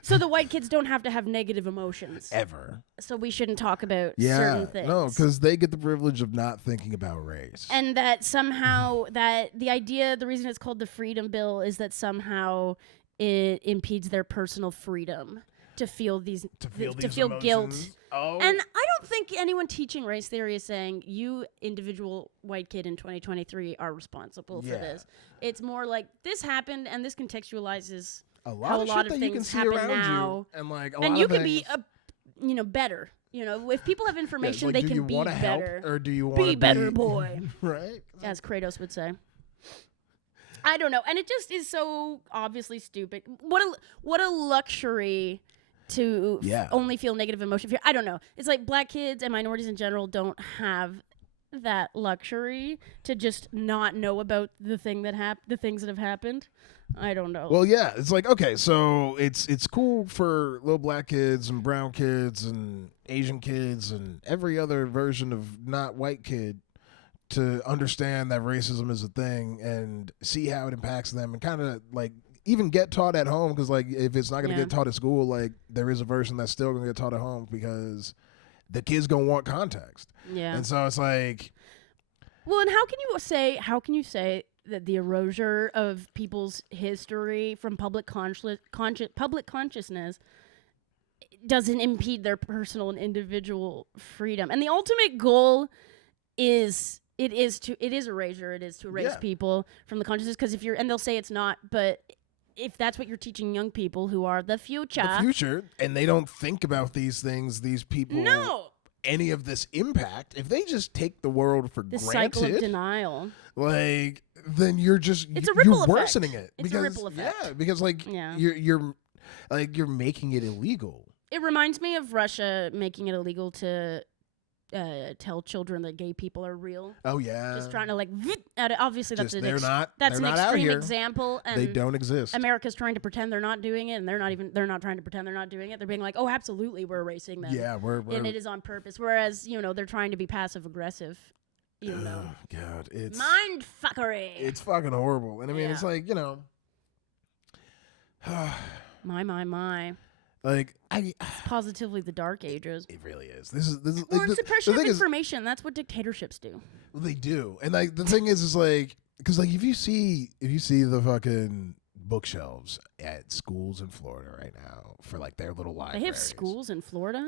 so the white kids don't have to have negative emotions. Ever. So we shouldn't talk about Yeah. certain things. No, because they get the privilege of not thinking about race. And that somehow the reason it's called the Freedom Bill is that somehow it impedes their personal freedom to feel these to feel guilt. emotions. Oh. And I don't think anyone teaching race theory is saying you individual white kid in 2023 are responsible for Yeah. this. It's more like this happened and this contextualizes a lot how of a lot shit of that you can things see happen around now. you, and like and you can be better. You know, if people have information, like, they do can you be wanna better. help, or do you want to Be better, boy. Right? As Kratos would say. I don't know, and it just is so obviously stupid. What a luxury to Yeah. only feel negative emotion. I don't know. It's like black kids and minorities in general don't have that luxury to just not know about the things that have happened. I don't know. Well, yeah, it's like, okay, so it's cool for little black kids and brown kids and Asian kids and every other version of not white kid to understand that racism is a thing and see how it impacts them, and kind of like even get taught at home, because like if it's not going to get taught at school, like there is a version that's still going to get taught at home because the kids going to want context. Yeah. And so it's like, well, and how can you say that the erasure of people's history from public consciousness doesn't impede their personal and individual freedom? And the ultimate goal is erasure. It is to erase people from the consciousness, because and they'll say it's not, but if that's what you're teaching young people who are the future, and they don't think about these things, these people, any of this impact, if they just take the world for this granted, cycle of denial, like, then you're just it's a ripple you're effect. worsening it. It's because, a ripple effect. Yeah, because like you're making it illegal. It reminds me of Russia making it illegal to tell children that gay people are real. Oh yeah, just trying to like obviously that's just, an they're not extreme out example, and they don't exist. America's trying to pretend they're not doing it, and they're not trying to pretend they're not doing it. They're being like, oh, absolutely, we're erasing them. Yeah, we're and it is on purpose. Whereas they're trying to be passive aggressive. Oh God, it's mind fuckery. It's fucking horrible, and I mean, it's like my. Like it's positively the dark ages. It really is. This is or the, suppression of information. That's what dictatorships do. Well, they do, and like the thing is like, because like if you see the fucking bookshelves at schools in Florida right now for like their little libraries. They have schools in Florida.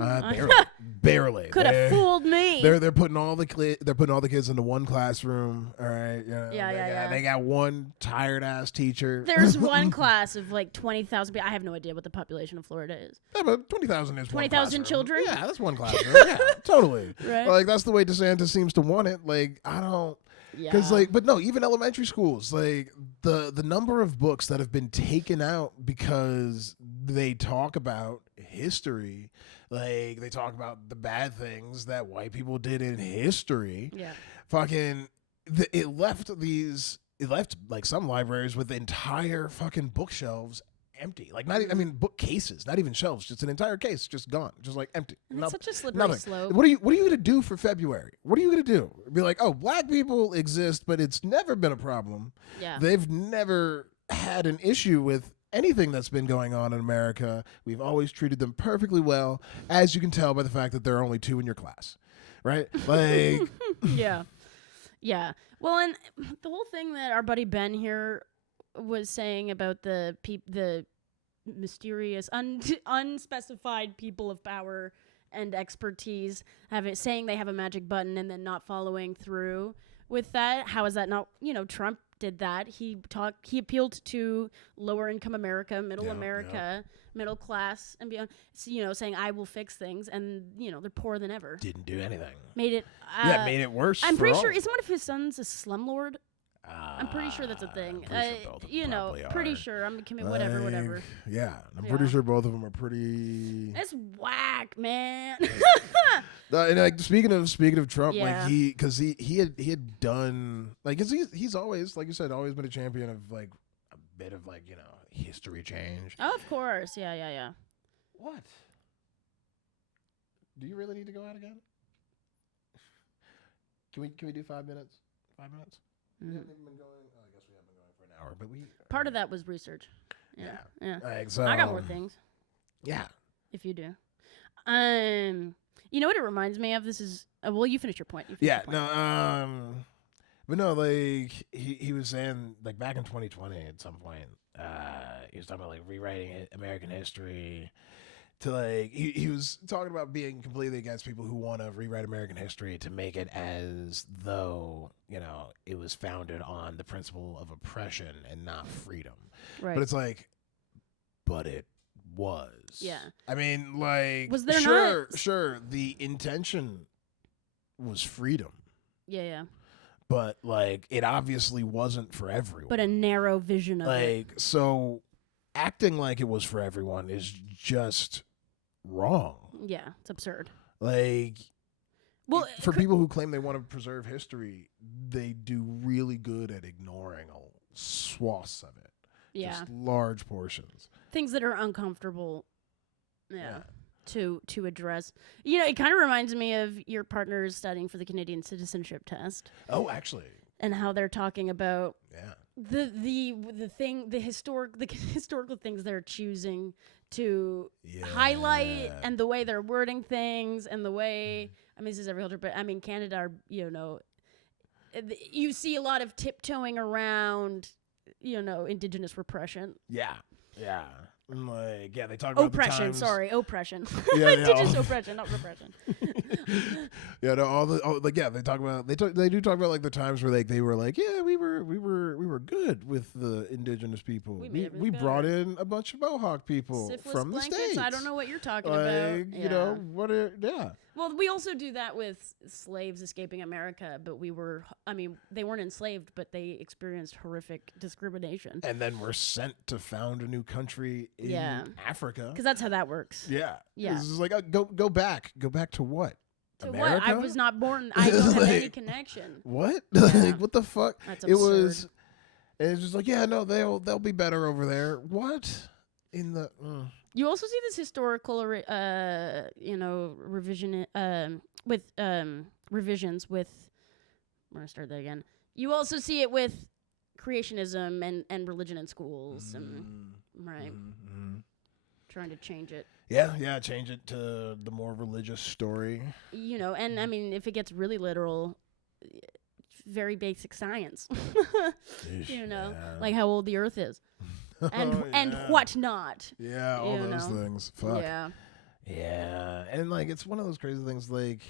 Barely. Could have fooled me. They're putting all the kids into one classroom. All right. They got one tired ass teacher. There's one class of like 20,000 people. I have no idea what the population of Florida is. Yeah, but 20,000 is 20,000 children. Yeah, that's one classroom. Yeah, totally. Right. Like that's the way DeSantis seems to want it. Like I don't. Because but no, even elementary schools, like the number of books that have been taken out because they talk about history, like they talk about the bad things that white people did in history. Yeah, fucking, it left like some libraries with entire fucking bookshelves empty, like not. I mean, bookcases, not even shelves, just an entire case, just gone, just like empty. And it's such a slippery slope. What are you gonna do for February? What are you gonna do? Be like, oh, black people exist, but it's never been a problem. Yeah, they've never had an issue with anything that's been going on in America. We've always treated them perfectly well, as you can tell by the fact that there are only 2 in your class, right? Like, yeah. Well, and the whole thing that our buddy Ben here was saying about the mysterious, unspecified people of power and expertise saying they have a magic button and then not following through with that. How is that not? Trump did that. He appealed to lower income America, middle class and beyond. Saying I will fix things, and they're poorer than ever. Didn't do anything. Made it. Made it worse. I'm pretty sure. Isn't one of his sons a slumlord? I'm pretty sure that's a thing. Pretty sure. I'm whatever. Yeah, I'm pretty sure both of them are pretty. That's whack, man. And like speaking of Trump, like he had done like he's always, like you said, always been a champion of like a bit of like history change. Oh, of course, yeah. What? Do you really need to go out again? Can we do 5 minutes? 5 minutes? We haven't even been going. I guess we have been going for an hour, but part of that was research. Yeah. Like, so, I got more things. Yeah. If you do. You know what it reminds me of? This is well, you finish your point. But no, like he was saying like back in 2020 at some point, he was talking about like rewriting American history. To like he was talking about being completely against people who want to rewrite American history to make it as though it was founded on the principle of oppression and not freedom. Right. But it's like, but it was. Yeah. I mean, like, was there sure, the intention was freedom. Yeah. But like, it obviously wasn't for everyone. But a narrow vision of it. Like, so acting like it was for everyone is just wrong. Yeah, it's absurd. Like, well, for people who claim they want to preserve history, they do really good at ignoring swaths of it. Yeah. Just large portions. Things that are uncomfortable. Yeah. to address. You know, it kind of reminds me of your partners studying for the Canadian citizenship test Oh, actually, and how they're talking about yeah. the historical things they're choosing to highlight, and the way they're wording things, and the way, I mean, this is every culture, but I mean, Canada are, you know, you see a lot of tiptoeing around, you know, Indigenous repression. Yeah. And like, yeah, they talk about Oppression, the times. sorry, oppression. Yeah, Indigenous oppression, not repression. Yeah, no, like, yeah, they talk about they do talk about like the times where like they were like, yeah, we were good with the indigenous people. We made We everything brought better. in a bunch of Mohawk people Syphilis from the blankets, States. I don't know what you're talking like, about. you know, yeah. Well, we also do that with slaves escaping America, but they weren't enslaved, but they experienced horrific discrimination. And then we're sent to found a new country in Africa. Because that's how that works. Yeah. Yeah. It's just like, go back. Go back to what? To America? what? I was not born. I don't have any Like, connection. What? Yeah. Like, what the fuck? That's It absurd. was, and it's just like, yeah, no, they'll be better over there. What? In the You also see this historical, revision with revisions with. I'm gonna start that again. You also see it with creationism and religion in schools, and right, trying to change it. yeah, change it to the more religious story. You know, and I mean, if it gets really literal, very basic science. You know, yeah. like how old the Earth is, and Oh, and yeah. what not. Yeah, all you those know. things. Fuck. Yeah. Yeah, and like it's one of those crazy things. Like,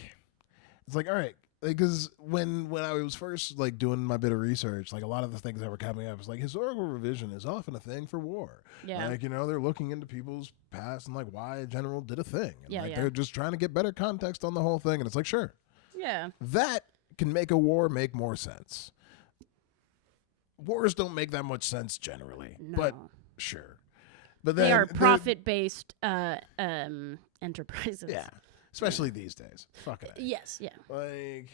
it's like, all right, because when I was first like doing my bit of research, like a lot of the things that were coming up was like historical revision is often a thing for war. Yeah. Like, you know, they're looking into people's past and like why a general did a thing. And, Yeah, like, yeah. they're just trying to get better context on the whole thing, and it's like, sure, Yeah. that can make a war make more sense. Wars don't make that much sense generally, No. but sure. But then They are the- profit-based enterprises. Yeah, especially these days. Fuck it. Yes. Yeah. Like,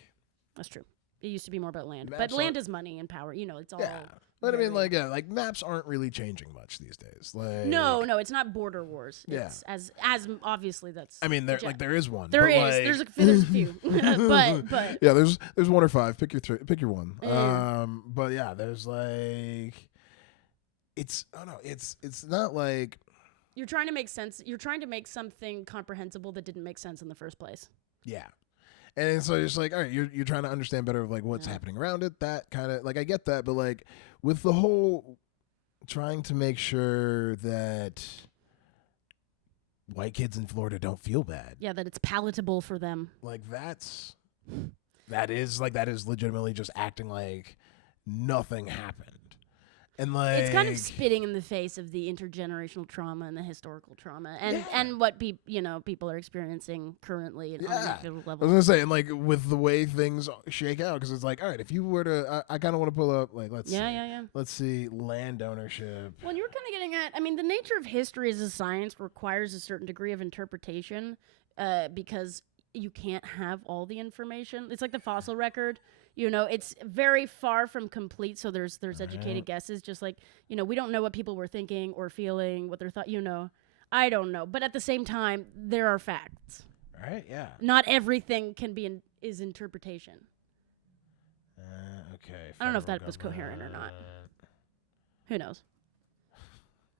That's true. It used to be more about land, Maps but land aren't- is money and power. You know, it's all. yeah. But I mean, very- like, yeah, like maps aren't really changing much these days. Like, No, it's not border wars. Yeah. It's as obviously that's. I mean, there Ja- like there is one. There but, is. like- There's a few, but yeah, there's one or five. Pick your one. Yeah. But yeah, there's like, it's not like. you're trying to make sense. You're trying to make something comprehensible that didn't make sense in the first place. Yeah. And so it's like, all right, you're trying to understand better of like what's Yeah. happening around it. That kind of like, I get that, but like with the whole trying to make sure that white kids in Florida don't feel bad, Yeah, that it's palatable for them. like that is legitimately just acting like nothing happened. And like It's kind of spitting in the face of the intergenerational trauma and the historical trauma, and what people are experiencing currently on Yeah. a I level. was gonna say, and like with the way things shake out, because it's like, all right, if you were to, I kind of want to pull up, like, let's see land ownership. Well, you were kind of getting at, I mean, the nature of history as a science requires a certain degree of interpretation, because you can't have all the information. It's like the fossil record. You know, it's very far from complete. So there's educated guesses. Just like, we don't know what people were thinking or feeling, what their thought. I don't know. But at the same time, there are facts. Right? Yeah. Not everything can be is interpretation. Okay. I don't know if federal that was coherent or not. government. Who knows?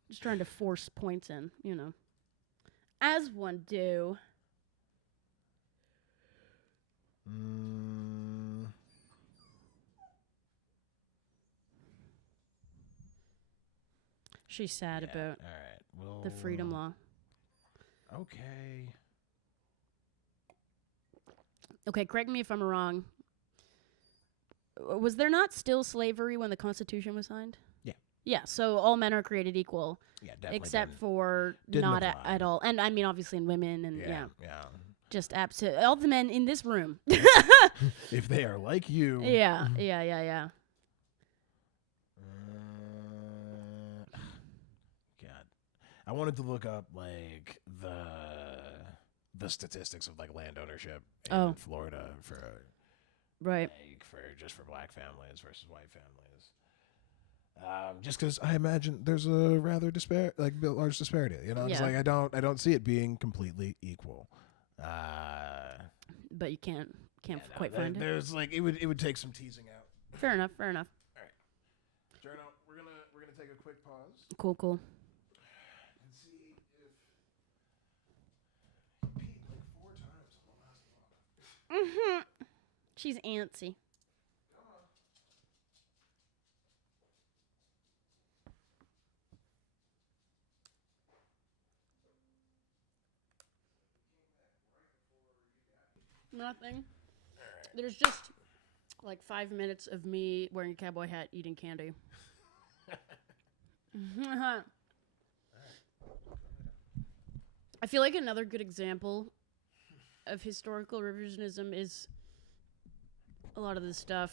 Just trying to force points in, as one do. She's sad about All right. the freedom law. Okay. Okay, correct me if I'm wrong. Was there not still slavery when the Constitution was signed? Yeah. Yeah, so all men are created equal, Yeah, definitely. except for didn't not apply. at all. And I mean, obviously, in women and Yeah. just absolutely all the men in this room. If they are like you. Yeah. God, I wanted to look up like the statistics of like land ownership in Florida for Right. like for black families versus white families. Just because I imagine there's a rather large disparity. You know, it's Yeah. like I don't see it being completely equal. But you can't No, quite find it. There's like it would take some teasing out. Fair enough. Journo, We're gonna take a quick pause Cool. and see if he peed like 4 times on the last one. She's antsy. Nothing. There's just like 5 minutes of me wearing a cowboy hat, eating candy. I feel like another good example of historical revisionism is a lot of the stuff,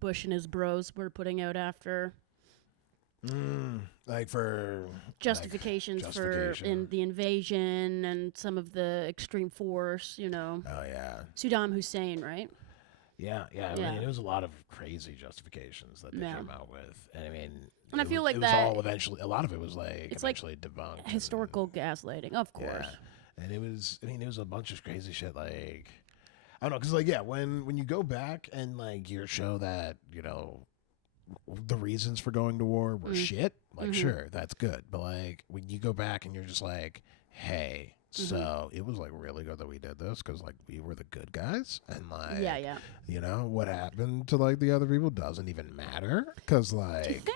Bush and his bros were putting out after Like for justifications for justification. the invasion and some of the extreme force, Oh yeah. Saddam Hussein, right? Yeah. I Yeah. mean, it was a lot of crazy justifications that they Yeah. came out with, and I mean, And I feel like it that- was all eventually. A lot of it was like It's like eventually debunked. Historical gaslighting, of course. And it was. I mean, it was a bunch of crazy shit. Like I don't know, because like when you go back and like you show that the reasons for going to war were shit. Like sure, that's good, but like when you go back and you're just like, hey. So it was like really good that we did this because like we were the good guys and like Yeah. what happened to like the other people doesn't even matter because like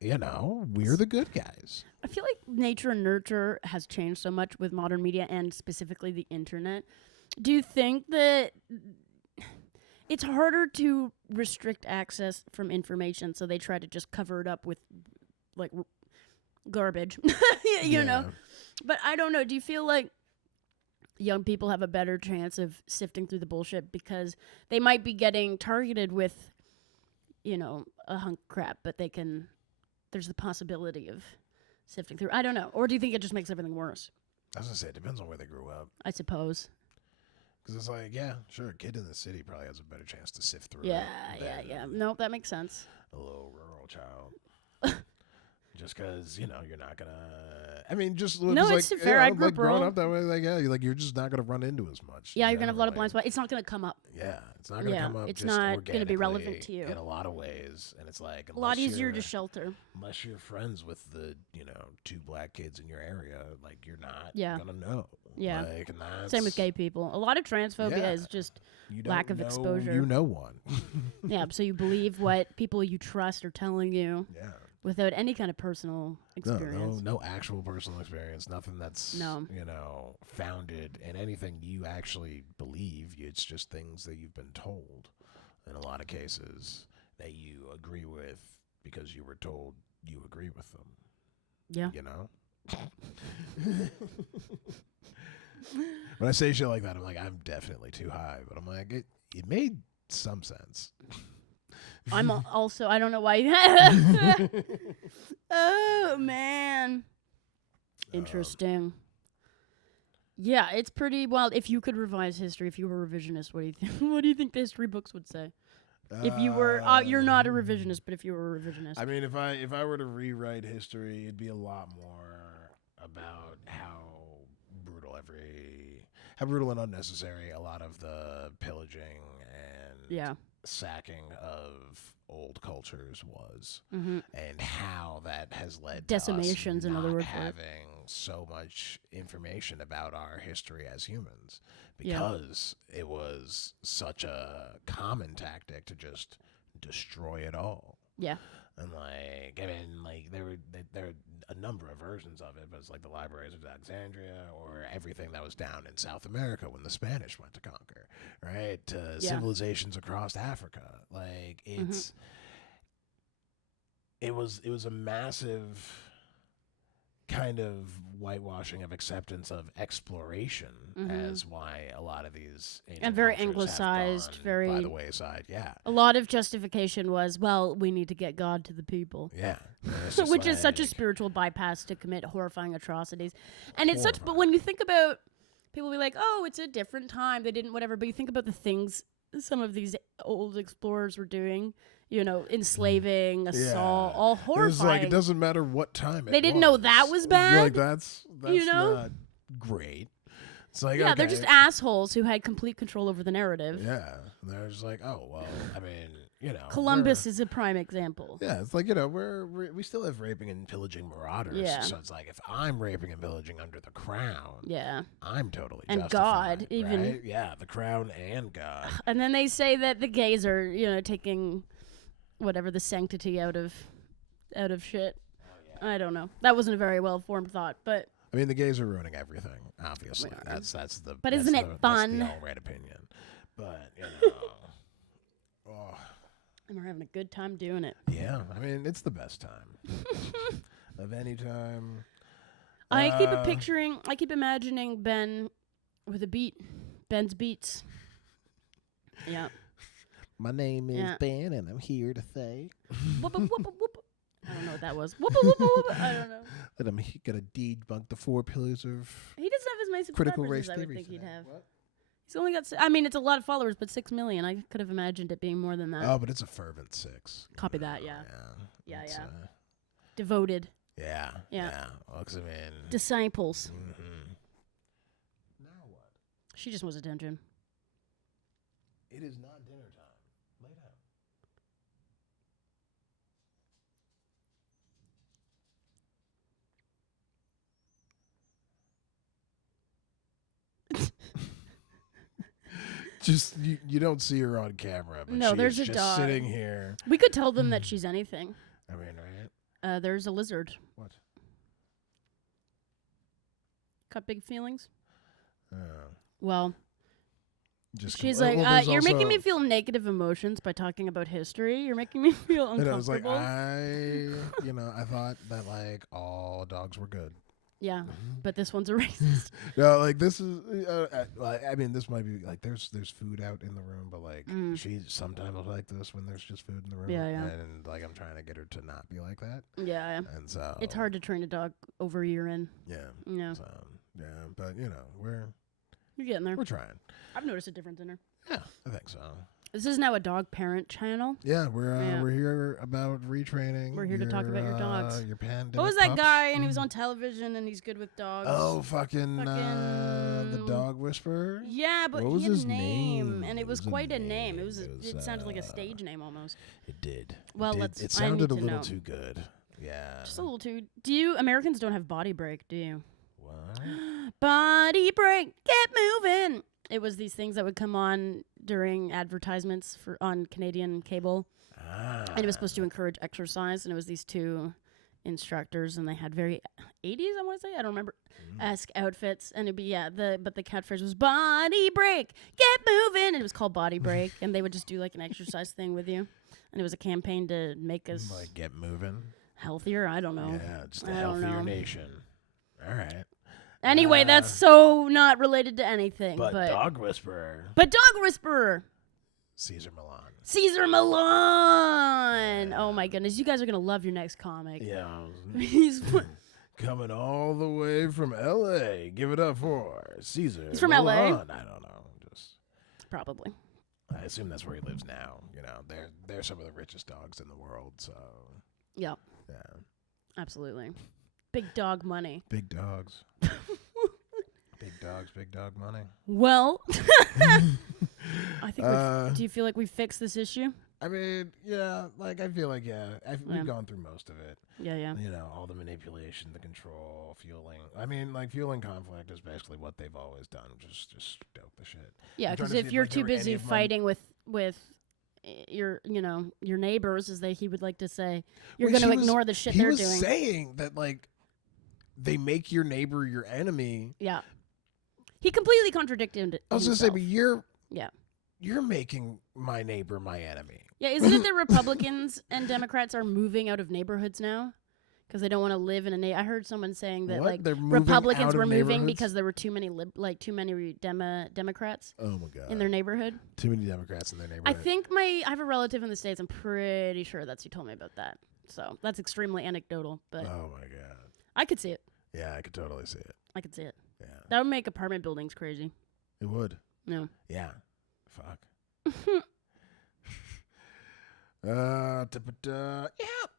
we're the good guys. I feel like nature and nurture has changed so much with modern media and specifically the internet. Do you think that it's harder to restrict access from information, so they try to just cover it up with like garbage, you know? But I don't know. Do you feel like young people have a better chance of sifting through the bullshit because they might be getting targeted with, a hunk of crap, but there's the possibility of sifting through. I don't know. Or do you think it just makes everything worse? I was gonna say it depends on where they grew up I suppose. because it's like sure, a kid in the city probably has a better chance to sift through. Yeah. than Nope, that makes sense. A little rural child. Just because you're not gonna. I mean, just No, like, it's fair. I grew like up growing rural. up that way. Like you're just not gonna run into as much. Yeah, you're going to have a lot of generally. blind spots. It's not going to come up. Yeah, it's not gonna Yeah, come up. it's just not gonna be relevant organically to you. in a lot of ways, and it's like A lot easier to unless shelter. unless you're friends with the 2 black kids in your area, like you're not Yeah. gonna know. Yeah. Like, and that's, Same with gay people. A lot of transphobia Yeah. is just you don't lack of know exposure. You know one. yeah. So you believe what people you trust are telling you Yeah. without any kind of personal experience. No actual personal experience. Nothing that's No. founded in anything you actually believe. It's just things that you've been told. In a lot of cases, that you agree with because you were told you agree with them. Yeah. You know. When I say shit like that, I'm like, I'm definitely too high, but I'm like, it made some sense. I'm also. I don't know why. Oh man. Interesting. Yeah, it's pretty wild. If you could revise history, if you were a revisionist, what do you think? What do you think the history books would say? If you were, you're not a revisionist, but if you were a revisionist, I mean, if I were to rewrite history, it'd be a lot more about how brutal and unnecessary a lot of the pillaging and yeah, sacking of old cultures was, mm-hmm. and how that has led Decimations, to us another not word for it. having so much information about our history as humans, Yeah. because it was such a common tactic to just destroy it all. yeah, And like, I mean, like there are a number of versions of it, but it's like the libraries of Alexandria or everything that was down in South America when the Spanish went to conquer, right? To Yeah. civilizations across Africa. Like it was a massive kind of whitewashing of acceptance of exploration as why a lot of these ancient And very cultures have anglicized, gone very- by the wayside. Yeah. a lot of justification was, well, we need to get God to the people. Yeah. And it's just Which is such a like- spiritual bypass to commit horrifying atrocities. And it's such, but when you think about, people be like, oh, it's a different time, they didn't whatever, but you think about the things some of these old explorers were doing. Enslaving, assault, Yeah. all It's horrifying. like it doesn't matter what time They didn't know that was bad? Like that's not great. It's like Yeah, they're okay. just assholes who had complete control over the narrative. Yeah, and they're just like, oh well. I mean, Columbus is a prime example. Yeah, it's like we still have raping and pillaging marauders. Yeah. So it's like if I'm raping and pillaging under the crown, Yeah. I'm totally And justified, God, even. right? Yeah, the crown and God. And then they say that the gays are, taking whatever the sanctity out of shit. Oh, I don't know. That wasn't a very well formed thought, but I mean, the gays are ruining everything. Obviously, We are. that's the. But that's isn't it the- fun? That's the all right opinion, but oh, and we're having a good time doing it. yeah. I mean, it's the best time of any time. I keep imagining Ben with a beat. Ben's beats. Yeah. My name is Yeah. Ben, and I'm here to say Whoop, whoop, whoop, whoop. I don't know what that was. Whoop, whoop, whoop, whoop. I don't know. that I'm gonna debunk the 4 pillars of He doesn't have as many critical subscribers race as I would theories. think he'd today. have. What? He's only got. I mean, it's a lot of followers, but 6 million. I could have imagined it being more than that. Oh, but it's a fervent 6. Copy that. Yeah. Yeah, It's, yeah. Devoted Yeah. Yeah. Yeah. Well, 'cause I mean. disciples. Now what? She just wants attention. It is not dinner time. Lay down. Just you don't see her on camera, but No, she there's is a just dog. sitting here. We could tell them that she's anything. I mean, right? There's a lizard. What? Got big feelings. Uh, Well, just she's well, like, there's you're making also- me feel negative emotions by talking about history. You're making me feel And I was like, uncomfortable. I thought that like all dogs were good. Yeah, but this one's a racist. No, like this is. I mean, this might be like there's food out in the room, but like she sometimes like this when there's just food in the room. Yeah, yeah. And like I'm trying to get her to not be like that, Yeah, and so it's hard to train a dog over a year in. Yeah. Yeah, So yeah, but we're you're getting there. trying. I've noticed a difference in her. Yeah, I think so. This is now a dog parent channel. Yeah, we're Yeah. We're here about retraining. We're here to talk about your dogs. Your pandemic. What was that pups. guy? And he was on television, and he's good with dogs. Oh, fucking the dog whisperer. Yeah, but What was he had his a name, name? and it was It was a quite a name. It was. name. It It was, sounded like a stage name almost. It did. Well, it did. let's- It I need sounded a to little know. too good. Yeah. Just a little too. Do you Americans don't have body break? Do you? What? Body break, get moving. It was these things that would come on during advertisements on Canadian cable, and it was supposed to encourage exercise. And it was these two instructors, and they had very 80s, I want to say, I don't remember, esque outfits, and it'd be but the catchphrase was "body break, get moving." And it was called Body Break, and they would just do like an exercise thing with you, and it was a campaign to make us Like get moving. healthier. I don't know. Yeah, just a I don't healthier know. nation. All right. Anyway, that's so not related to anything. But But dog whisperer, But Dog Whisperer. Caesar Milan. Caesar Milan. Oh my goodness. You guys are going to love your next comic. Yeah. He's Coming all the way from L.A. Give it up for Caesar. He's from LA? Milan. I don't know. Just probably. I assume that's where he lives now. They're some of the richest dogs in the world. So Yeah, yeah, absolutely. Big dog money. big dogs. Big dogs, big dog money. Well, I think do you feel like we fixed this issue? I mean, yeah, like I feel like Yeah. we've gone through most of it. Yeah. All the manipulation, the control, fueling. I mean, like fueling conflict is basically what they've always done. Just stoke the shit. Yeah, I'm trying because to if see you're like, there too were any busy of my- fighting with your your neighbors, as he would like to say, you're Which going to he was- ignore the shit he they're was doing. saying that like they make your neighbor your enemy. Yeah. He completely contradicted I was gonna say, himself. but Yeah. you're making my neighbor my enemy. Yeah, isn't it that Republicans and Democrats are moving out of neighborhoods now because they don't want to live in a I heard someone saying that What? like They're moving Republicans out of were moving neighborhoods? because there were too many Democrats Oh my god! in their neighborhood. Too many Democrats in their I neighborhood. think I have a relative in the States. I'm pretty sure that's who told me about that. So that's extremely anecdotal, but Oh my god! I could see it. Yeah, I could totally see it. I could see it. Yeah, That would make apartment buildings crazy. it would. No. Yeah, fuck.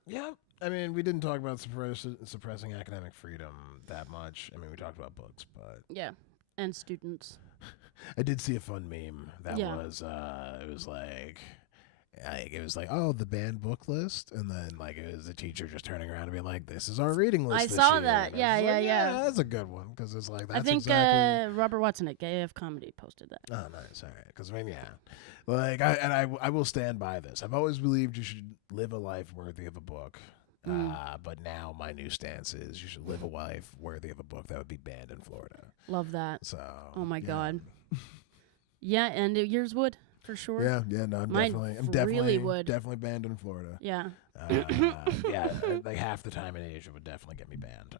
Yeah. I mean, we didn't talk about suppressing academic freedom that much. I mean, we talked about books, but Yeah, and students. I did see a fun meme that was it was like, oh, the banned book list, and then like it was the teacher just turning around and being like, this is our reading list. I this saw year. that. And I was Yeah, like, yeah. That's a good one because it's like that's I think exactly. Robert Watson at Gay AF Comedy posted that. Oh, nice. All right. Because, I mean, yeah. Like, I will stand by this. I've always believed you should live a life worthy of a book. But now my new stance is you should live a life worthy of a book that would be banned in Florida. Love that. So. Oh, my yeah. God. Yeah, and yours would, for sure. Yeah. No, I'm Mine definitely really would. definitely banned in Florida. Yeah. Yeah. Like half the time in Asia would definitely get me banned.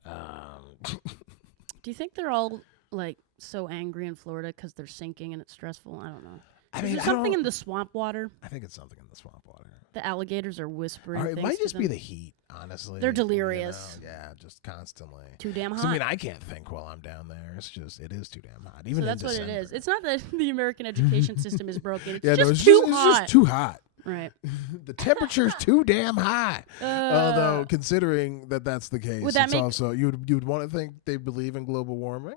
Do you think they're all, like, so angry in Florida because they're sinking and it's stressful? I don't know. I Is mean, there I something don't- in the swamp water? I think it's something in the swamp water. The alligators are whispering Or it things might to just be them? the heat, honestly. They're you know? delirious. Yeah, just constantly. Too damn 'Cause, hot. I mean, I can't think while I'm down there. It's just, it is too damn hot. Even So in that's what it December. is. It's not that the American education system is broken. It's Yeah, just no, it's too just, hot. It's just too hot. Right. The temperature's too damn high. Uh, Although, considering that that's the case, Would that it's make- also you would want to think they believe in global warming.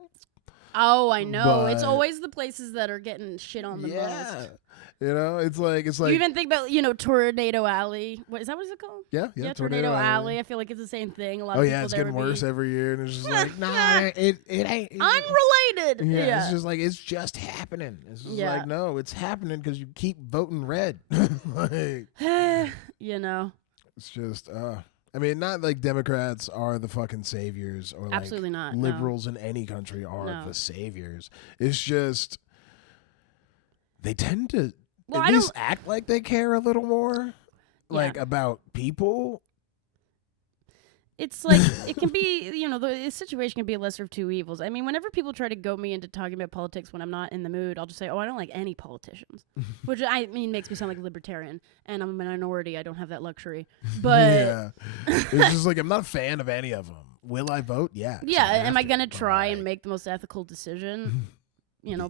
Oh, I know. It's But- always the places that are getting shit on the most. You know, it's like You even think about, Tornado Alley. What is that? What is it called? yeah, Tornado Alley. I feel like it's the same thing. A lot Oh of yeah, people it's there getting would be worse every year, and it's just like, nah, it ain't. unrelated. Yeah, it's just like it's just happening. It's just Yeah. like no, it's happening because you keep voting red. Like it's just I mean, not like Democrats are the fucking saviors or like Absolutely not, no. liberals in any country are No. the saviors. It's just they tend to Well, at I least don't- act like they care a little more, like about people. It's like it can be, the situation can be a lesser of two evils. I mean, whenever people try to goad me into talking about politics when I'm not in the mood, I'll just say, "Oh, I don't like any politicians," which I mean makes me sound like a libertarian, and I'm a minority. I don't have that luxury. But Yeah, it's just like I'm not a fan of any of them. Will I vote? Yeah. yeah, I have am I to, gonna but, try like, and make the most ethical decision?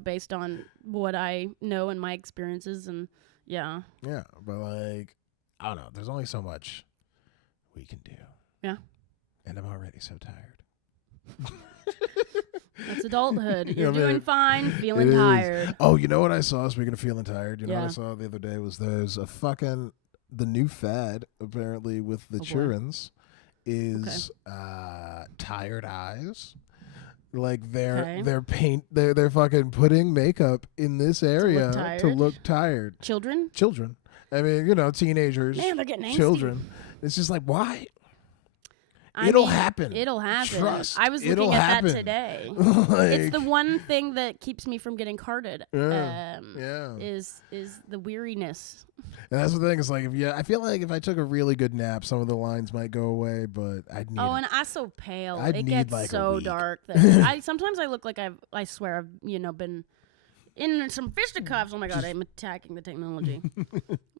Based on what I know and my experiences, and yeah, Yeah, but like I don't know. There's only so much we can do. Yeah. And I'm already so tired. that's adulthood. You're man, doing fine, feeling It is. tired. Oh, you know what I saw? Speaking of feeling tired, you know what I Yeah. saw the other day was there's the new fad apparently with the Oh, boy. childrens is tired eyes. Like they're fucking putting makeup in this area tired? to look tired. Children, Children. I mean, teenagers. man, they're getting angsty. children. It's just like why? I It'll mean, happen. It'll happen. Trust. I was It'll looking at happen. that today. Like, It's the one thing that keeps me from getting carded. Yeah. Is the weariness. And that's the thing. It's like I feel like if I took a really good nap, some of the lines might go away. But I'd need. Oh, and I'm so pale. I'd it need, gets like, a so week. dark that I sometimes I look like I swear I've been in some fisticuffs. Oh my god, I'm attacking the technology.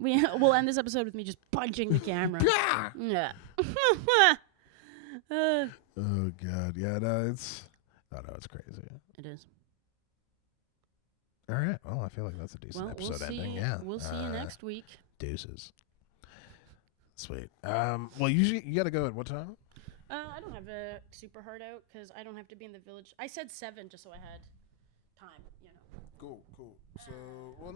We'll end this episode with me just punching the camera. Yeah. Oh god, yeah, no, it's crazy. It is. All right, well, I feel like that's a decent Well, episode we'll see. ending. Yeah, We'll see you next week. Deuces. Sweet. Well, usually you got to go at what time? I don't have a super hard out because I don't have to be in the village. I said 7 just so I had time. Cool. So, well,